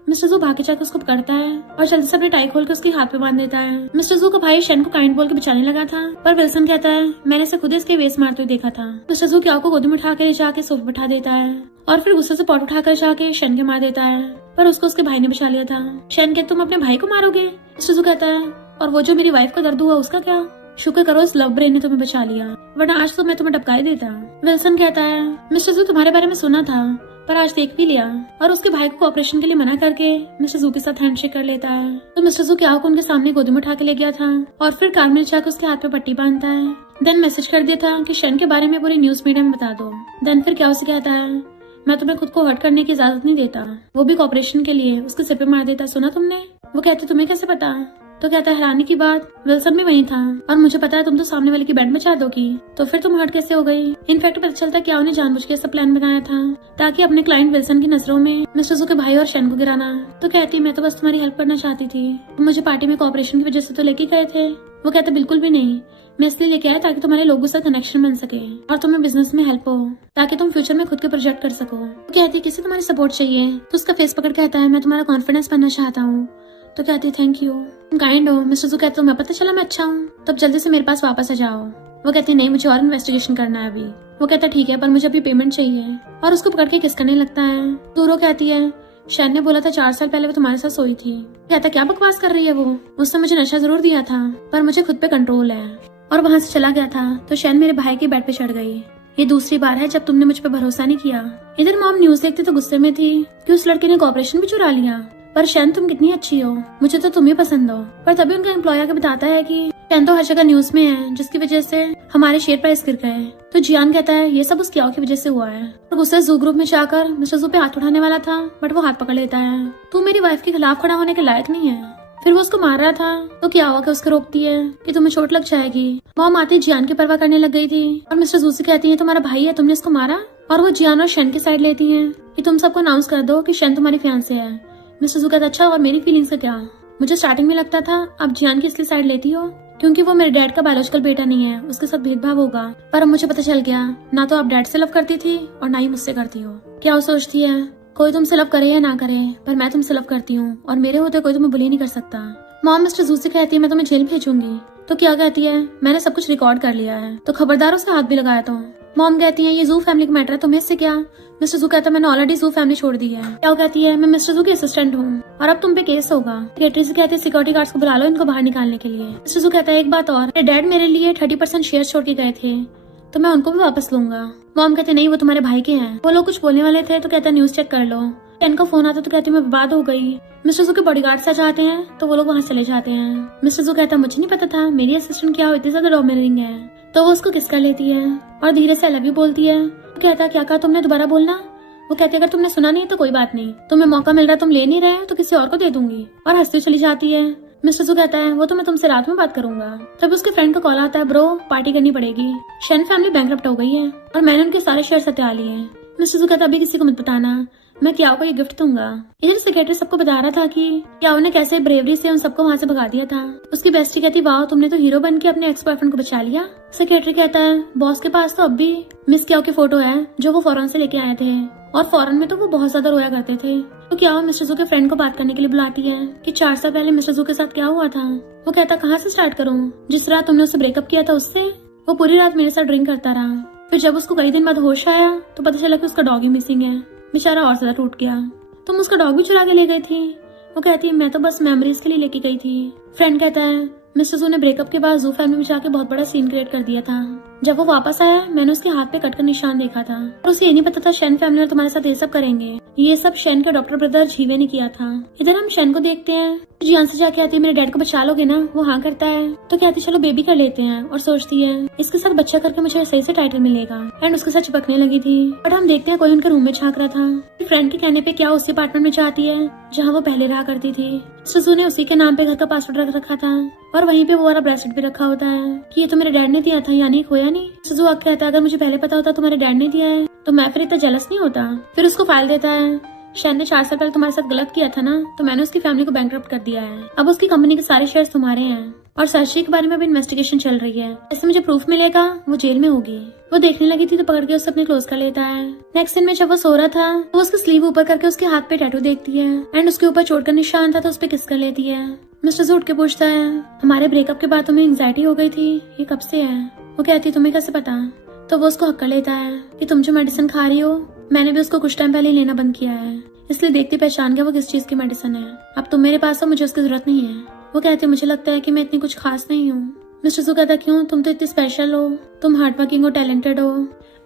मिस्टर जू भागे जाकर उसको पकड़ता है और जल्दी से अपनी टाई खोल के उसके हाथ पे बांध देता है। मिस्टर जू का भाई शैन को काइंड बोल के बचाने लगा था, पर विल्सन कहता है मैंने इसे खुद इसके वेस्ट मारते हुए देखा था। मिस्टर जू क्या को गोदी में उठा के जाके सोफे बिठा देता है और फिर गुस्से से पॉट उठाकर जाके शैन के मार देता है, पर उसको उसके भाई ने बचा लिया था। शैन कहते तुम अपने भाई को मारोगे? मिस्टर जू कहता है और वो जो मेरी वाइफ का दर्द हुआ उसका क्या? शुक्र करो इस लव ब्रेन ने तुम्हें बचा लिया। वरना आज तो मैं तुम्हें टपका ही देता। विल्सन कहता है, मिस्टर जू तुम्हारे बारे में सुना था पर आज देख भी लिया, और उसके भाई को ऑपरेशन के लिए मना करके मिस्टर जू के साथ हैंडशेक कर लेता है। तो मिस्टर जू क्या को उनके सामने गोदी में उठा के ले गया था और फिर कार में जाकर उसके हाथ पे पट्टी बांधता है। देन मैसेज कर दिया था कि शेन के बारे में पूरी न्यूज मीडिया में बता दो। देन फिर क्या उसे कहता है, मैं तुम्हें खुद को हर्ट करने की इजाजत नहीं देता, वो भी ऑपरेशन के लिए। उसके सिर पे मार देता, सुना तुमने? वो कहते तुम्हें कैसे पता? तो कहता है, हैरानी की बात, विल्सन भी वहीं था और मुझे पता है तुम तो सामने वाले की बेड बचा दोगी, तो फिर तुम हर्ट कैसे हो गई? इनफैक्ट पता चलता है क्या उन्हें जानबूझ के सब प्लान बनाया था ताकि अपने क्लाइंट विल्सन की नजरों में मिस्टर जू के भाई और शेन को गिराना। तो कहती, मैं तो बस तुम्हारी हेल्प करना चाहती थी, मुझे पार्टी में ऑपरेशन की वजह से तो लेके गए थे। वो कहते, बिल्कुल भी नहीं, मैं इसलिए लेके आया ताकि तुम्हारे लोगों से कनेक्शन बन सके और तुम्हें बिजनेस में हेल्प हो ताकि तुम फ्यूचर में खुद के प्रोजेक्ट कर सको। वो कहती, किसी तुम्हारी सपोर्ट चाहिए? तो उसका फेस पकड़ कहता है, मैं तुम्हारा कॉन्फिडेंस बनना चाहता हूँ। तो कहती, थैंक यू, तुम काइंड हो। मिस्टर जू कहते, तुम्हें पता चला मैं अच्छा हूँ, तब जल्दी से मेरे पास वापस आ जाओ। वो कहती, नहीं, मुझे और इन्वेस्टिगेशन करना है अभी। वो कहता, ठीक है, पर मुझे अभी पेमेंट चाहिए, और उसको पकड़ के किस करने लगता है। दूरो कहती है, शेन ने बोला था 4 साल पहले वो तुम्हारे साथ सोई थी। कहता, क्या बकवास कर रही है वो? उसने मुझे नशा जरूर दिया था पर मुझे खुद पे कंट्रोल है। और वहाँ से चला गया था तो शेन मेरे भाई के बेड पे चढ़ गई। ये दूसरी बार है जब तुमने मुझ पे भरोसा नहीं किया। इधर मॉम न्यूज देखते तो गुस्से में थी कि उस लड़के ने ऑपरेशन भी चुरा लिया। पर शेन तुम कितनी अच्छी हो, मुझे तो तुम ही पसंद हो। पर तभी उनका एम्प्लॉय आके बताता है कि शेन तो हर जगह न्यूज में है जिसकी वजह से हमारे शेयर प्राइस गिर गए। तो जियान कहता है, ये सब उस क्याओ की वजह से हुआ है। और गुस्से जू ग्रुप में जाकर मिस्टर जू पे हाथ उठाने वाला था बट वो हाथ पकड़ लेता है, तू मेरी वाइफ के खिलाफ खड़ा होने के लायक नहीं है। फिर वो उसको मार रहा था तो क्या हुआ कि उसको रोकती है कि तुम्हें चोट लग जाएगी। मॉम आते जियान की परवाह करने लग गई थी और मिस्टर जू से कहती है, तुम्हारा भाई है, तुमने इसको मारा? और वो जियान और शेन की साइड लेती है कि तुम सबको अनाउंस कर दो कि शेन तुम्हारी फियांसे है। मिस्टर जू कहता, अच्छा, और मेरी फीलिंग्स का क्या? मुझे स्टार्टिंग में लगता था अब जियान की इसलिए साइड लेती हो क्योंकि वो मेरे डैड का बायोलॉजिकल बेटा नहीं है, उसके साथ भेदभाव होगा। पर अब मुझे पता चल गया, ना तो आप डैड से लव करती थी और ना ही मुझसे करती हो। क्या वो सोचती है, कोई तुमसे लव करे या ना करे, पर मैं तुमसे लव करती हूँ और मेरे होते कोई तुम्हें बुली नहीं कर सकता। मॉम मिस्टर जू से कहती है, मैं तुम्हें जेल भेजूंगी। तो क्या कहती है, मैंने सब कुछ रिकॉर्ड कर लिया है, तो खबरदार उसे हाथ भी लगाया तो। मॉम कहती है, ये जू फैमिली का मैटर है, तुम्हें इससे क्या? मिस्टर जू कहता है, मैंने ऑलरेडी जू फैमिली छोड़ दी है। क्या कहती है, मैं मिस्टर जू की असिस्टेंट हूँ और अब तुम पे केस होगा। सेक्रेटरी से कहती है, सिक्योरिटी गार्ड्स को बुला लो इनको बाहर निकालने के लिए। मिस्टर जू कहता है, एक बात और, मेरे डैड मेरे लिए 30% शेयर छोड़ के गए थे तो मैं उनको भी वापस लूंगा। मॉम कहते, नहीं, वो तुम्हारे भाई के हैं। वो लोग कुछ बोलने वाले थे तो कहता है, न्यूज चेक कर लो। इनका फोन आता तो कहती मैं बर्बाद हो गई। मिस्टर जू के बॉडीगार्ड्स आ जाते हैं तो वो लोग वहाँ चले जाते हैं। मिस्टर जू कहता है, मुझे नहीं पता था मेरी असिस्टेंट क्या हो, इतनी ज्यादा डोमिनेटिंग है। तो वो उसको किस कर लेती है और धीरे से आई लव यू बोलती है। वो कहता है, क्या कहा तुमने, दोबारा बोलना। वो कहती है, अगर तुमने सुना नहीं तो कोई बात नहीं, तुम्हें मौका मिल रहा तुम ले नहीं रहे तो किसी और को दे दूंगी। और हंसती चली जाती है। मिस्टर जू कहता है, वो तो मैं तुमसे रात में बात करूंगा। तब उसके फ्रेंड का कॉल आता है, ब्रो पार्टी करनी पड़ेगी, शेन फैमिली बैंकरप्ट हो गई है और मैंने उनके सारे शेयर हत्या लिए हैं। मिस्टर जू कहता है, अभी किसी को मत बताना, मैं क्याओ को ये गिफ्ट दूंगा। इधर सेक्रेटरी सबको बता रहा था कि क्याओ ने कैसे ब्रेवरी से उन सबको वहाँ से भगा दिया था। उसकी बेस्टी कहती, वाह, तुमने तो हीरो बन के अपने एक्स बॉयफ्रेंड को बचा लिया। सेक्रेटरी कहता है, बॉस के पास तो अब भी मिस क्याओ की फोटो है जो वो फॉरेन से लेके आए थे और फॉरेन में तो वो बहुत ज्यादा रोया करते थे। तो क्याओ मिस्टर जू के फ्रेंड को बात करने के लिए बुलाती है कि 4 साल पहले मिस्टर जू के साथ क्या हुआ था। वो कहता, कहाँ से स्टार्ट करूँ? जिस रात तुमने उससे ब्रेकअप किया था उससे। वो पूरी रात मेरे साथ ड्रिंक करता रहा, फिर जब उसको कई दिन बाद होश आया तो पता चला कि उसका डॉगी मिसिंग है। बेचारा और ज्यादा टूट गया। तुम उसका डॉग भी चुरा के ले गई थी। वो कहती है, मैं तो बस मेमोरीज के लिए लेके गई थी। फ्रेंड कहता है, मिस्टर जू ने ब्रेकअप के बाद जू फैमिली में जाके बहुत बड़ा सीन क्रिएट कर दिया था। जब वो वापस आया मैंने उसके हाथ पे कट कर निशान देखा था और उसे ये नहीं पता था शेन फैमिली और तुम्हारे साथ ये सब करेंगे। ये सब शेन के डॉक्टर ब्रदर झीवे ने किया था। इधर हम शेन को देखते हैं, जियान से जाके आती है, मेरे डैड को बचा लोगे ना? वो हाँ करता है। तो कहती चलो बेबी कर लेते हैं और सोचती है इसके साथ बच्चा करके मुझे सही से टाइटल मिलेगा एंड उसके साथ चिपकने लगी थी। बट हम देखते हैं कोई उनके रूम में झांक रहा था। फ्रेंड के कहने पे क्या उसी अपार्टमेंट में जाती है जहाँ वो पहले रहा करती थी। ससु ने उसी के नाम पे घर का पासवर्ड रख रखा था और वहीं पे वो वाला ब्रेसलेट भी रखा होता है कि ये तो मेरे डैड ने दिया था, यानी खोया नहीं। ससु आके कहता है, अगर मुझे पहले पता होता तुम्हारे डैड ने दिया है तो मैं फिर इतना जेलस नहीं होता। फिर उसको फाइल देता है, शेन ने 4 साल पहले तुम्हारे साथ गलत किया था ना, तो मैंने उसकी फैमिली को बैंकरप्ट कर दिया है। अब उसकी कंपनी के सारे शेयर्स तुम्हारे हैं और सर्जरी के बारे में भी इन्वेस्टिगेशन चल रही है। जैसे मुझे प्रूफ मिलेगा वो जेल में होगी। वो देखने लगी थी तो पकड़ के उसे अपने क्लोज कर लेता है। नेक्स्ट दिन में जब वो सो रहा था वो उसका स्लीव ऊपर करके उसके हाथ पे टैटू देखती है एंड उसके ऊपर चोट का निशान था तो उस पे किस कर लेती है। मिस्टर जू उठ के पूछता है, हमारे ब्रेकअप के बाद तुम्हें एंग्जाइटी हो गई थी, ये कब से है? वो कहती है, तुम्हें कैसे पता? तो वो उसको हक कर लेता है कि तुम जो मेडिसिन खा रही हो मैंने भी उसको कुछ टाइम पहले लेना बंद किया है, इसलिए देखती पहचान गया वो किस चीज की मेडिसिन है। अब तुम मेरे पास हो, मुझे उसकी जरूरत नहीं है। वो कहती है, मुझे लगता है कि मैं इतनी कुछ खास नहीं हूँ। मिस्टर जू कहता क्यों, तुम तो इतनी स्पेशल हो, तुम हार्ड वर्किंग हो, टैलेंटेड हो,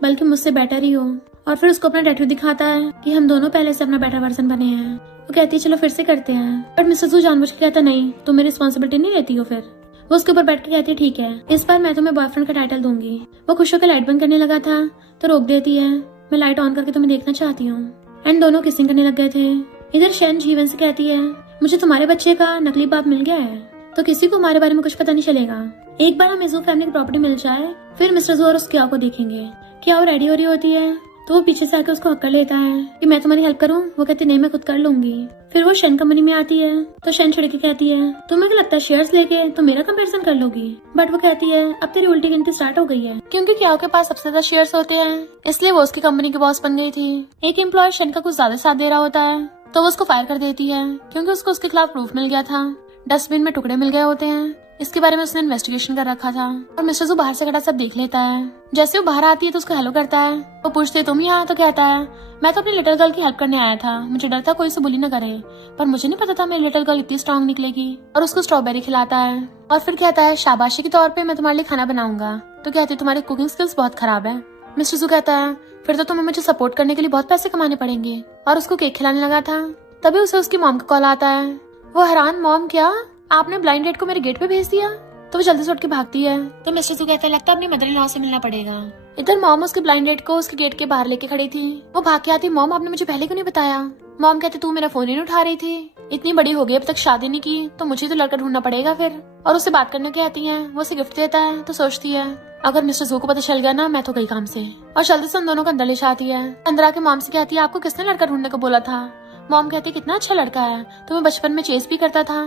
बल्कि मुझसे बेटर ही हो। और फिर उसको अपना टैटू दिखाता है कि हम दोनों पहले से अपना बेटर वर्जन बने हैं। वो कहती है चलो फिर से करते हैं, बट मिस्टर जू जानबूझ के कहता नहीं, तुम मेरी रिस्पॉन्सिबिलिटी नहीं लेती हो। फिर वो उसके ऊपर बैठ के कहती है ठीक है, इस बार मैं तुम्हें बॉयफ्रेंड का टाइटल दूंगी। वो खुश होकर लाइट बंद करने लगा था तो रोक देती है, मैं लाइट ऑन करके तुम्हें देखना चाहती हूँ। एंड दोनों किसिंग करने लग गए थे। इधर शैन जीवन से कहती है मुझे तुम्हारे बच्चे का नकली बाप मिल गया है, तो किसी को हमारे बारे में कुछ पता नहीं चलेगा। एक बार हमें जू फैमिली की प्रॉपर्टी मिल जाए फिर मिस्टर जू और उस क्या को देखेंगे। क्या वो रेडी हो रही होती है तो वो पीछे से आकर उसको हक कर लेता है कि मैं तुम्हारी हेल्प करूं। वो कहती नहीं, मैं खुद कर लूंगी। फिर वो शन कंपनी में आती है तो शन छिड़ के कहती है तुम्हें क्या लगता है शेयर्स लेके तुम मेरा कंपैरिजन कर लोगी। बट वो कहती है अब तेरी उल्टी गिनती स्टार्ट हो गई है, क्योंकि क्या के पास सबसे ज्यादा शेयर्स होते हैं, इसलिए वो उसकी कंपनी की बॉस बन गई थी। एक एम्प्लॉय शन का कुछ ज्यादा साथ दे रहा होता है तो वो उसको फायर कर देती है, क्योंकि उसको उसके खिलाफ प्रूफ मिल गया था। डस्टबिन में टुकड़े मिल गए होते हैं, इसके बारे में उसने इन्वेस्टिगेशन कर रखा था। और मिस्टर जू बाहर से खड़ा सब देख लेता है। जैसे वो बाहर आती है तो उसको हेलो करता है। वो पूछती है तुम यहाँ, तो कहता है मैं तो अपनी लिटिल गर्ल की हेल्प करने आया था, मुझे डर था कोई उसे बुली न करे, पर मुझे नहीं पता था मेरी लिटिल गर्ल इतनी स्ट्रांग निकलेगी। और उसको स्ट्रॉबेरी खिलाता है और फिर कहता है शाबाशी के तौर पे मैं तुम्हारे लिए खाना बनाऊंगा। तो कहती है तुम्हारी कुकिंग स्किल्स बहुत खराब है। मिस्टर जू कहता है फिर तो तुम्हें मुझे सपोर्ट करने के लिए बहुत पैसे कमाने पड़ेंगे। और उसको केक खिलाने लगा था तभी उसे उसकी मॉम का कॉल आता है। वो हैरान, मॉम क्या आपने ब्लाइंड डेट को मेरे गेट पे भेज दिया। तो वो जल्दी से उठ के भागती है। तो मिस्टर जू कहता है लगता है अपनी मदर इन लॉ से मिलना पड़ेगा। इधर मॉम उसके ब्लाइंड डेट को उसके गेट के बाहर लेके खड़ी थी। वो भाग के आती, मॉम आपने मुझे पहले क्यों नहीं बताया। मॉम कहती तू मेरा फोन ही नहीं उठा रही थी, इतनी बड़ी हो गई अब तक शादी नहीं की, तो मुझे तो लड़का ढूंढना पड़ेगा फिर। और उससे बात करने की आती है। वो उसे गिफ्ट देता है तो सोचती है अगर मिस्टर जू को पता चल गया ना मैं तो गई काम से। और जल्दी से उन दोनों को अंदर ले जाती है। अंदर आके मॉम से कहती है आपको किसने लड़का ढूंढने को बोला था। मॉम कहती है कितना अच्छा लड़का है, तुम्हें बचपन में चेस भी करता था।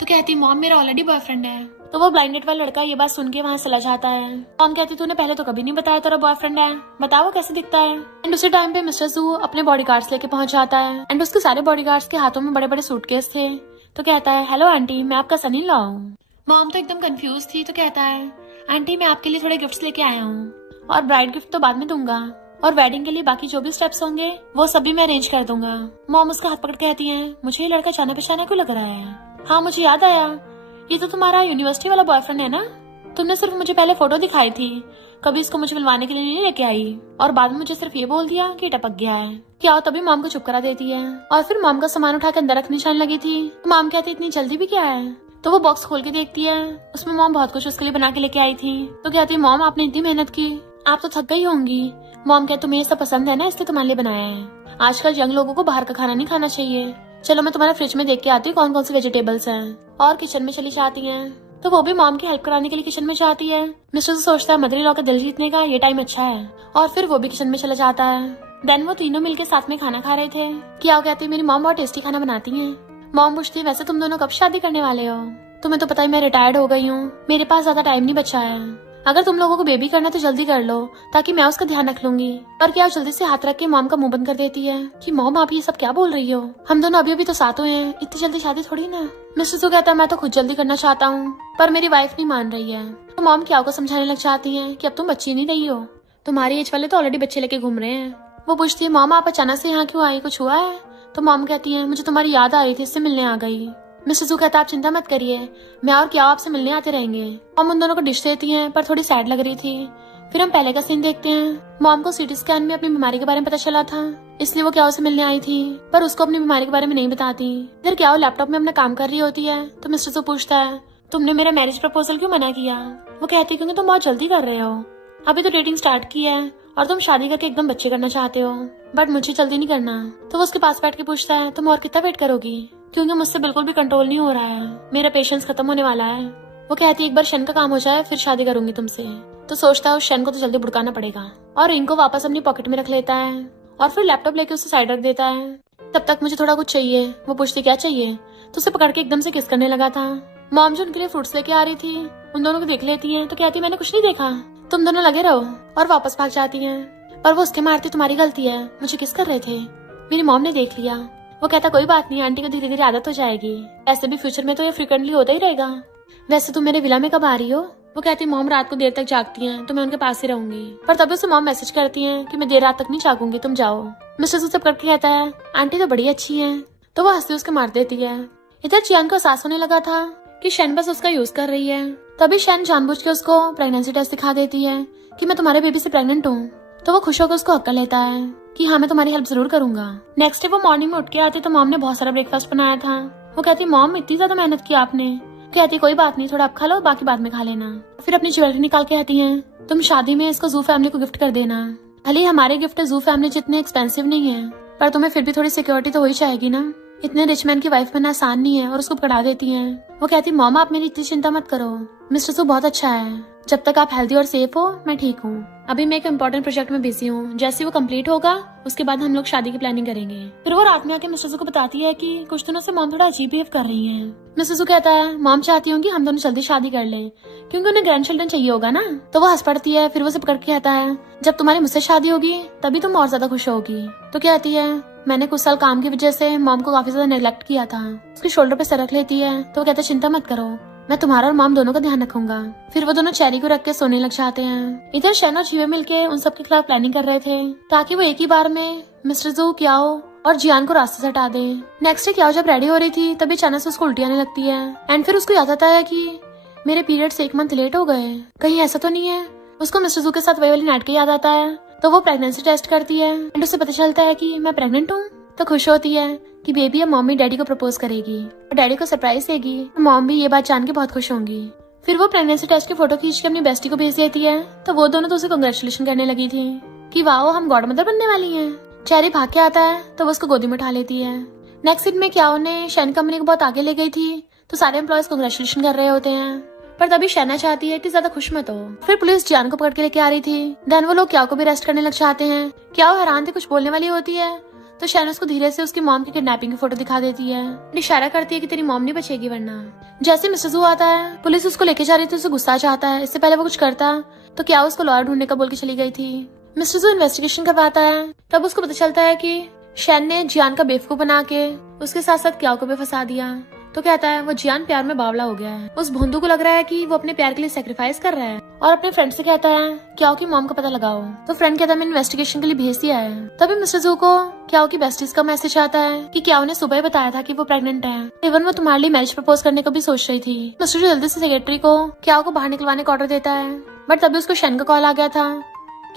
तो कहती मॉम मेरा ऑलरेडी बॉयफ्रेंड है। तो वो ब्लाइंडेड वाला लड़का ये बात सुन के वहाँ चला जाता है। मॉम कहती तूने पहले तो कभी नहीं बताया तेरा बॉयफ्रेंड है, बताओ कैसे दिखता है। एंड उसी टाइम पे मिस्टर जू अपने बॉडीगार्ड्स लेके पहुंच जाता है। एंड उसके सारे बॉडीगार्ड्स के हाथों में बड़े बड़े सूटकेस थे। तो कहता है हेलो आंटी, मैं आपका सन इन लॉ हूँ। मॉम तो एकदम कंफ्यूज थी। तो कहता है आंटी मैं आपके लिए थोड़े गिफ्ट्स लेके आया हूँ, और ब्राइड गिफ्ट तो बाद में दूंगा, और वेडिंग के लिए बाकी जो भी स्टेप्स होंगे वो सब भी मैं अरेंज कर दूंगा। मॉम उसका हाथ पकड़ कहती है मुझे ये लड़का जाने पहचाने क्यों लग रहा है। हाँ मुझे याद आया, ये तो तुम्हारा यूनिवर्सिटी वाला बॉयफ्रेंड है ना। तुमने सिर्फ मुझे पहले फोटो दिखाई थी, कभी इसको मुझे मिलवाने के लिए नहीं लेके आई, और बाद में मुझे सिर्फ ये बोल दिया कि टपक गया है। क्या तभी मॉम को चुप करा देती है। और फिर मॉम का सामान उठा के अंदर रखने जाने लगी थी। मॉम कहती इतनी जल्दी भी क्या है। तो वो बॉक्स खोल के देखती है, उसमें मॉम बहुत कुछ उसके लिए बना के लेके आई थी। तो कहती है मॉम आपने इतनी मेहनत की, आप तो थक गई होंगी। मॉम कहती तुम्हें ये सब पसंद है ना, इसलिए तुम्हारे लिए बनाया है। आजकल यंग लोगों को बाहर का खाना नहीं खाना चाहिए। चलो मैं तुम्हारा फ्रिज में देख के आती हूँ कौन कौन से वेजिटेबल्स हैं। और किचन में चली जाती है। तो वो भी मॉम की हेल्प कराने के लिए किचन में जाती है। मिस्टर सोचता है मदर इन लॉ का दिल जीतने का ये टाइम अच्छा है, और फिर वो भी किचन में चला जाता है। देन वो तीनों मिलके साथ में खाना खा रहे थे। क्या कहती है मेरी मॉम बहुत टेस्टी खाना बनाती है। मॉम पूछती है वैसे तुम दोनों कब शादी करने वाले हो। तुम्हें तो पता ही मैं रिटायर्ड हो गई हूँ, मेरे पास ज्यादा टाइम नहीं बचा है। अगर तुम लोगों को बेबी करना है तो जल्दी कर लो, ताकि मैं उसका ध्यान रख लूंगी। पर क्या जल्दी से हाथ रख के मॉम का मुंह बंद कर देती है कि मॉम आप ये सब क्या बोल रही हो, हम दोनों अभी अभी तो साथ हुए हैं, इतनी जल्दी शादी थोड़ी ना। मिस्टर जू कहता है मैं तो खुद जल्दी करना चाहता हूँ, पर मेरी वाइफ नहीं मान रही है। तो मॉम क्या को समझाने लग जाती है कि अब तुम बच्ची नहीं रही हो, तुम्हारी एज वाले तो ऑलरेडी बच्चे लेके घूम रहे हैं। वो पूछती है मॉम आप अचानक से यहाँ क्यों आई, कुछ हुआ है। तो मॉम कहती है मुझे तुम्हारी याद आ रही थी, इससे मिलने आ गई। मिस्टर जू कहता आप चिंता मत करिए, मैं और क्या आपसे मिलने आते रहेंगे। मॉम उन दोनों को डिश देती हैं, पर थोड़ी सैड लग रही थी। फिर हम पहले का सीन देखते हैं। मॉम को सीटी स्कैन में अपनी बीमारी के बारे में पता चला था, इसलिए वो क्या उसे मिलने आई थी, पर उसको अपनी बीमारी के बारे में नहीं बताती। इधर क्या वो लैपटॉप में अपना काम कर रही होती है। तो मिस्टर जू पूछता है तुमने मेरा मैरिज प्रपोजल क्यों मना किया। वो कहती है क्योंकि तुम बहुत जल्दी कर रहे हो, अभी तो डेटिंग स्टार्ट की है और तुम शादी करके एकदम बच्चे करना चाहते हो, बट मुझे जल्दी नहीं करना। तो वो उसके पास बैठ के पूछता है तुम और कितना वेट करोगी, क्योंकि मुझसे बिल्कुल भी कंट्रोल नहीं हो रहा है, मेरा पेशेंस खत्म होने वाला है। वो कहती है एक बार शन का काम हो जाए फिर शादी करूंगी तुमसे। तो सोचता है उस शन को तो जल्दी भुड़काना पड़ेगा, और रिंग को वापस अपनी पॉकेट में रख लेता है और फिर लैपटॉप लेके उसे साइड रख देता है। तब तक मुझे थोड़ा कुछ चाहिए। वो पूछती क्या चाहिए, तो उसे पकड़ के एकदम से किस करने लगा था। मॉम जो उनके लिए फ्रूट्स लेके आ रही थी उन दोनों को देख लेती है। तो कहती मैंने कुछ नहीं देखा, तुम दोनों लगे रहो, और वापस भाग जाती है। पर वो उसके मारती तुम्हारी गलती है, मुझे किस कर रहे थे, मेरी मॉम ने देख लिया। वो कहता कोई बात नहीं, आंटी को धीरे धीरे आदत हो जाएगी, ऐसे भी फ्यूचर में तो ये फ्रीक्वेंटली होता ही रहेगा। वैसे तुम मेरे विला में कब आ रही हो। वो कहती मॉम रात को देर तक जागती हैं, तो मैं उनके पास ही रहूंगी। पर तभी उसे मॉम मैसेज करती हैं कि मैं देर रात तक नहीं जागूंगी, तुम जाओ। मिस्टर सब करके कहता है आंटी तो बड़ी अच्छी है। तो वो हंसती उसके मार देती है। इधर चियान को एहसास होने लगा था कि शन बस उसका यूज कर रही है। तभी शन जानबूझ के उसको प्रेगनेंसी टेस्ट दिखा देती है कि मैं तुम्हारे बेबी से प्रेग्नेंट हूँ। तो वो खुश होकर उसको हक्का लेता है कि हाँ मैं तुम्हारी हेल्प जरूर करूंगा। नेक्स्ट डे वो मॉर्निंग में उठ के आती तो मॉम ने बहुत सारा ब्रेकफास्ट बनाया था। वो कहती मॉम इतनी ज्यादा मेहनत की आपने। कहती कोई बात नहीं, थोड़ा आप खा लो, बाकी बाद में खा लेना। फिर अपनी ज्वेलरी निकाल के कहती है तुम शादी में इसको जू फैमिली को गिफ्ट कर देना। भले हमारे गिफ्ट जू फैमिली जितने एक्सपेंसिव नहीं है, पर तुम्हें फिर भी थोड़ी सिक्योरिटी तो हो ही जाएगी ना। इतने रिच मैन की वाइफ बनना आसान नहीं है। और उसको पकड़ा देती है। वो कहती मॉम आप मेरी इतनी चिंता मत करो, मिस्टर जू बहुत अच्छा है। जब तक आप हेल्दी और सेफ हो मैं ठीक हूँ। अभी मैं एक इम्पोर्टेंट प्रोजेक्ट में बिजी हूँ, जैसे वो कंप्लीट होगा उसके बाद हम लोग शादी की प्लानिंग करेंगे। फिर वो रात में आके मिस्टर जू को बताती है कि कुछ दिनों से मॉम थोड़ा अजीब बिहेव कर रही है। मिस्टर जू कहता है मॉम चाहती होंगी हम दोनों जल्दी शादी कर लें, क्योंकि उन्हें ग्रैंड चिल्ड्रन चाहिए होगा ना। तो वो हंस पड़ती है। फिर वो उसे पकड़ के कहता है जब तुम्हारी मुझसे शादी होगी तभी तुम और ज्यादा खुश होगी। तो कहती है मैंने कुछ साल काम की वजह से मॉम को काफी ज्यादा नेग्लेक्ट किया था। उसके शोल्डर पे सर रख लेती है। तो वो कहता है चिंता मत करो, मैं तुम्हारा और मॉम दोनों का ध्यान रखूंगा। फिर वो दोनों चेरी को रख के सोने लग जाते हैं। इधर शन और जीवे मिलके उन सबके खिलाफ प्लानिंग कर रहे थे ताकि वो एक ही बार में मिस्टर जू, क्याओ और जियान को रास्ते से हटा दे। नेक्स्ट डे क्याओ जब रेडी हो रही थी तभी अचानक से उसको उल्टी आने लगती है। एंड फिर उसको याद आता है कि मेरे पीरियड्स 1 मंथ लेट हो गए, कहीं ऐसा तो नहीं है। उसको मिस्टर जू के साथ वही वाली नाइट का याद आता है। तो वो प्रेगनेंसी टेस्ट करती है एंड उसे पता चलता है कि मैं प्रेग्नेंट हूँ। तो खुश होती है कि बेबी अब मम्मी डैडी को प्रपोज करेगी और डैडी को सरप्राइज देगी। मॉम भी ये बात जान के बहुत खुश होंगी। फिर वो प्रेगनेंसी टेस्ट की फोटो खींच के अपनी बेस्टी को भेज देती है। तो वो दोनों तो उसे कांग्रेचुलेशन करने लगी थी कि वाओ हम गॉड मदर बनने वाली हैं। चेरी भाग के आता है तो वो उसको गोदी में उठा लेती है। नेक्स्ट सीन में क्याओ ने शन कंपनी को बहुत आगे ले गई थी तो सारे एम्प्लॉयज कांग्रेचुलेशन कर रहे होते हैं। पर तभी शैना चाहती है कि ज्यादा खुश मत हो। फिर पुलिस जियान को पकड़ के लेके आ रही थी। देन वो लोग क्याओ को भी अरेस्ट करने लग जाते हैं। क्याओ हैरान थे, कुछ बोलने वाली होती है तो शैन उसको धीरे से उसकी मॉम की किडनैपिंग की फोटो दिखा देती है। इशारा करती है कि तेरी मॉम नहीं बचेगी वरना। जैसे मिस्टर जू आता है पुलिस उसको लेके जा रही थी, उसे गुस्सा चाहता है। इससे पहले वो कुछ करता तो क्या उसको लॉयर ढूंढने का बोल के चली गई थी। मिस्टर जू इन्वेस्टिगेशन करवाता है। तब उसको पता चलता है कि शैन ने जियान का बेवकूफ बना के उसके साथ साथ क्याओ को भी फंसा दिया। तो कहता है वो जियान प्यार में बावला हो गया है। उस भोंदू को लग रहा है कि वो अपने प्यार के लिए सेक्रीफाइस कर रहा है और अपने फ्रेंड से कहता है क्याओ की मॉम का पता लगाओ। तो फ्रेंड कहता है मैंने इन्वेस्टिगेशन के लिए भेज दिया है। तभी मिस्टर जू को क्याओ की बेस्टीज का मैसेज आता है कि क्याओ ने सुबह ही बताया था कि वो प्रेग्नेंट है। इवन वो तुम्हारे लिए मैरिज प्रपोज करने को भी सोच रही थी। मिस्टर जू जल्दी से सेक्रेटरी को क्याओ को बाहर निकलवाने का ऑर्डर देता है। बट तभी उसको शन का कॉल आ गया था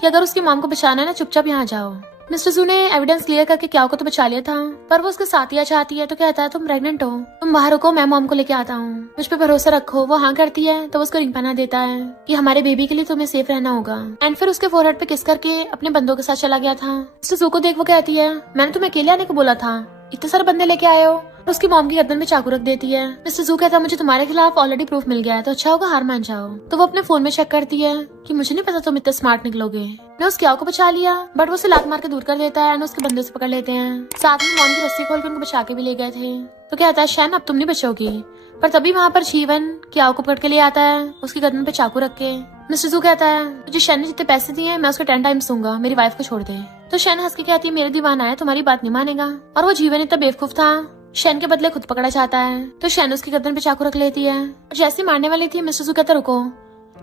कि अगर उसकी मॉम को बचाना है ना चुपचाप यहाँ जाओ। मिस्टर जू ने एविडेंस क्लियर करके क्याओ को तो बचा लिया था, पर वो उसके साथ ही चाहती है। तो कहता है तुम प्रेग्नेंट हो, तुम बाहर रुको, मैं मॉम को लेके आता हूँ, मुझ पे भरोसा रखो। वो हाँ करती है तो उसको रिंग पहना देता है कि हमारे बेबी के लिए तुम्हें सेफ रहना होगा। एंड फिर उसके फोरहेड पे किस करके अपने बंदों के साथ चला गया था। मिस्टर जू को देख वो कहती है मैंने तुम्हें अकेले आने को बोला था, इतने सारे बंदे लेके आए हो। उसकी मॉम की गर्दन में चाकू रख देती है। मिस्टर जू कहता है मुझे तुम्हारे खिलाफ ऑलरेडी प्रूफ मिल गया है तो अच्छा होगा हार मान जाओ। तो वो अपने फोन में चेक करती है कि मुझे नहीं पता तुम इतने स्मार्ट निकलोगे। ने उस क्याओ को बचा लिया बट वो उसे लात मार के दूर कर देता है। उसके बंदे से पकड़ लेते हैं। साथ में मॉम की रस्सी खोल के उनको बचा के भी ले गए थे। तो कहता है शैन अब तुम नहीं बचोगी। पर तभी वहाँ पर जीवन क्याओ को पकड़ के ले आता है उसकी गर्दन पे चाकू रख के। मिस्टर जू कहता है मुझे शैन ने जितने पैसे दिए मैं उसको 10 टाइम्स दूंगा, मेरी वाइफ को छोड़ दे। तो शैन हंस के कहती है मेरे दीवाना है, तुम्हारी बात नहीं मानेगा। और वो जीवन इतना बेवकूफ था, शैन के बदले खुद पकड़ा जाता है। तो शैन उसकी गर्दन पे चाकू रख लेती है। जैसे मारने वाली थी मिस्टर जू कहता रुको,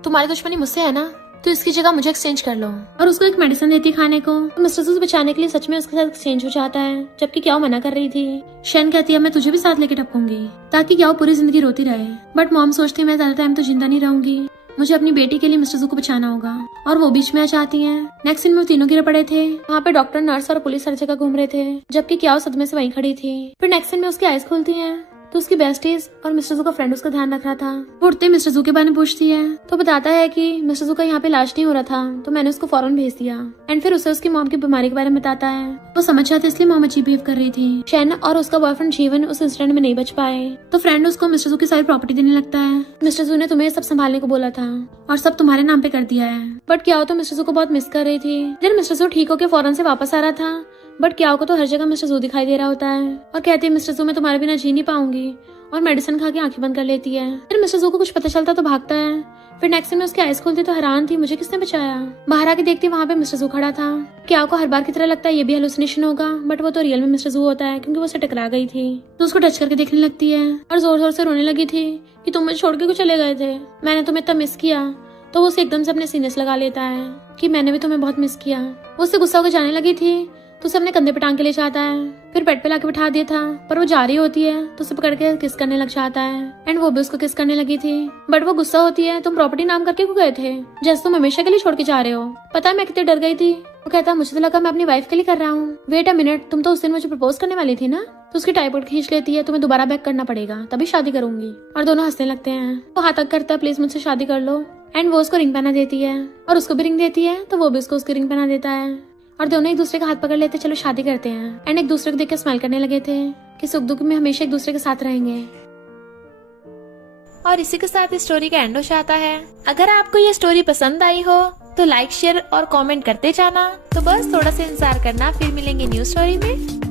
तुम्हारी दुश्मनी मुझसे है ना, तो इसकी जगह मुझे एक्सचेंज कर लो। और उसको एक मेडिसिन देती खाने को। तो मिस्टर जू बचाने के लिए सच में उसके साथ एक्सचेंज हो जाता है, जबकि क्याओ मना कर रही थी। शैन कहती है मैं तुझे भी साथ लेके टपकूंगी ताकि क्याओ पूरी जिंदगी रोती रहे। बट मॉम सोचती है मैं ज्यादा टाइम तो जिंदा नहीं रहूंगी, मुझे अपनी बेटी के लिए मिस्टर जू को बचाना होगा। और वो बीच में आ जाती हैं। नेक्स्ट सीन में वो तीनों गिर पड़े थे। वहाँ पे डॉक्टर, नर्स और पुलिस हर जगह घूम रहे थे, जबकि क्याओ सदमे से वहीं खड़ी थी। फिर नेक्स्ट सीन में उसकी आईज खुलती हैं तो उसकी बेस्टीज और मिस्टर जू का फ्रेंड उसका ध्यान रख रहा था। वो उठते मिस्टर जू के बारे में पूछती है तो बताता है कि मिस्टर जू का यहाँ पे इलाज नहीं हो रहा था तो मैंने उसको फौरन भेज दिया। एंड फिर उसे उसकी मॉम की बीमारी के बारे में बताता है। वो समझ जाते इसलिए मॉम अजीब बिहेव कर रही थी। शैन और उसका बॉयफ्रेंड जीवन उस इंसिडेंट में नहीं बच पाए तो फ्रेंड उसको मिस्टर जू की सारी प्रॉपर्टी देने लगता है। मिस्टर जू ने तुम्हें सब संभालने को बोला था और सब तुम्हारे नाम पे कर दिया है। बट क्या हो तो मिस्टर जू को बहुत मिस कर रही थी। देन मिस्टर जू ठीक होकर फौरन से वापस आ रहा था बट क्याओ को तो हर जगह मिस्टर जू दिखाई दे रहा होता है और कहती है मिस्टर जू मैं तुम्हारे बिना जी नहीं पाऊंगी और मेडिसिन खा के आंखें बंद कर लेती है। फिर मिस्टर जू को कुछ पता चलता तो भागता है। फिर नेक्स्ट में उसकी आइज खुलती तो हैरान थी मुझे किसने बचाया। बाहर आके देखती वहाँ पे मिस्टर जू खड़ा था। क्याओ को हर बार की तरह लगता है ये भी हेलुसिनेशन होगा बट वो तो रियल में मिस्टर जू होता है क्योंकि वो उसे टकरा गई थी। तो उसको टच करके देखने लगती है और जोर जोर से रोने लगी थी कि तुम मुझे छोड़ के क्यों चले गए थे, मैंने तुम्हें इतना मिस किया। तो वो उसे एकदम से अपने सीने से लगा लेता है कि मैंने भी तुम्हें बहुत मिस किया। वो उससे गुस्सा होकर जाने लगी थी तो उसे अपने कंधे पे टांग के ले जाता है। फिर बेड पे लाके बिठा दिया था, पर वो जा रही होती है तो उसे पकड़ के किस करने लग जाता है एंड वो भी उसको किस करने लगी थी। बट वो गुस्सा होती है, तुम प्रॉपर्टी नाम करके क्यों गए थे, जैसे तुम हमेशा के लिए छोड़ के जा रहे हो। पता है मैं कितनी डर गई थी। वो कहता मुझे तो लगा मैं अपनी वाइफ के लिए कर रहा हूँ। वेट अ मिनट, तुम तो उस दिन मुझे प्रपोज करने वाली थी ना। तो उसकी टाई पकड़ खींच लेती है, तुम्हें दोबारा बैक करना पड़ेगा तभी शादी करूंगी। और दोनों हंसने लगते हैं। वो हाथ तक करता है, प्लीज मुझसे शादी कर लो। एंड वो उसको रिंग पहना देती है और उसको भी रिंग देती है, तो वो भी उसको उसकी रिंग पहना देता है। और दोनों एक दूसरे का हाथ पकड़ लेते, चलो शादी करते हैं। एंड एक दूसरे को देख के स्माइल करने लगे थे कि सुख दुख में हमेशा एक दूसरे के साथ रहेंगे। और इसी के साथ इस स्टोरी का एंड हो जाता है। अगर आपको ये स्टोरी पसंद आई हो तो लाइक शेयर और कमेंट करते जाना। तो बस थोड़ा सा इंतजार करना, फिर मिलेंगे न्यू स्टोरी में।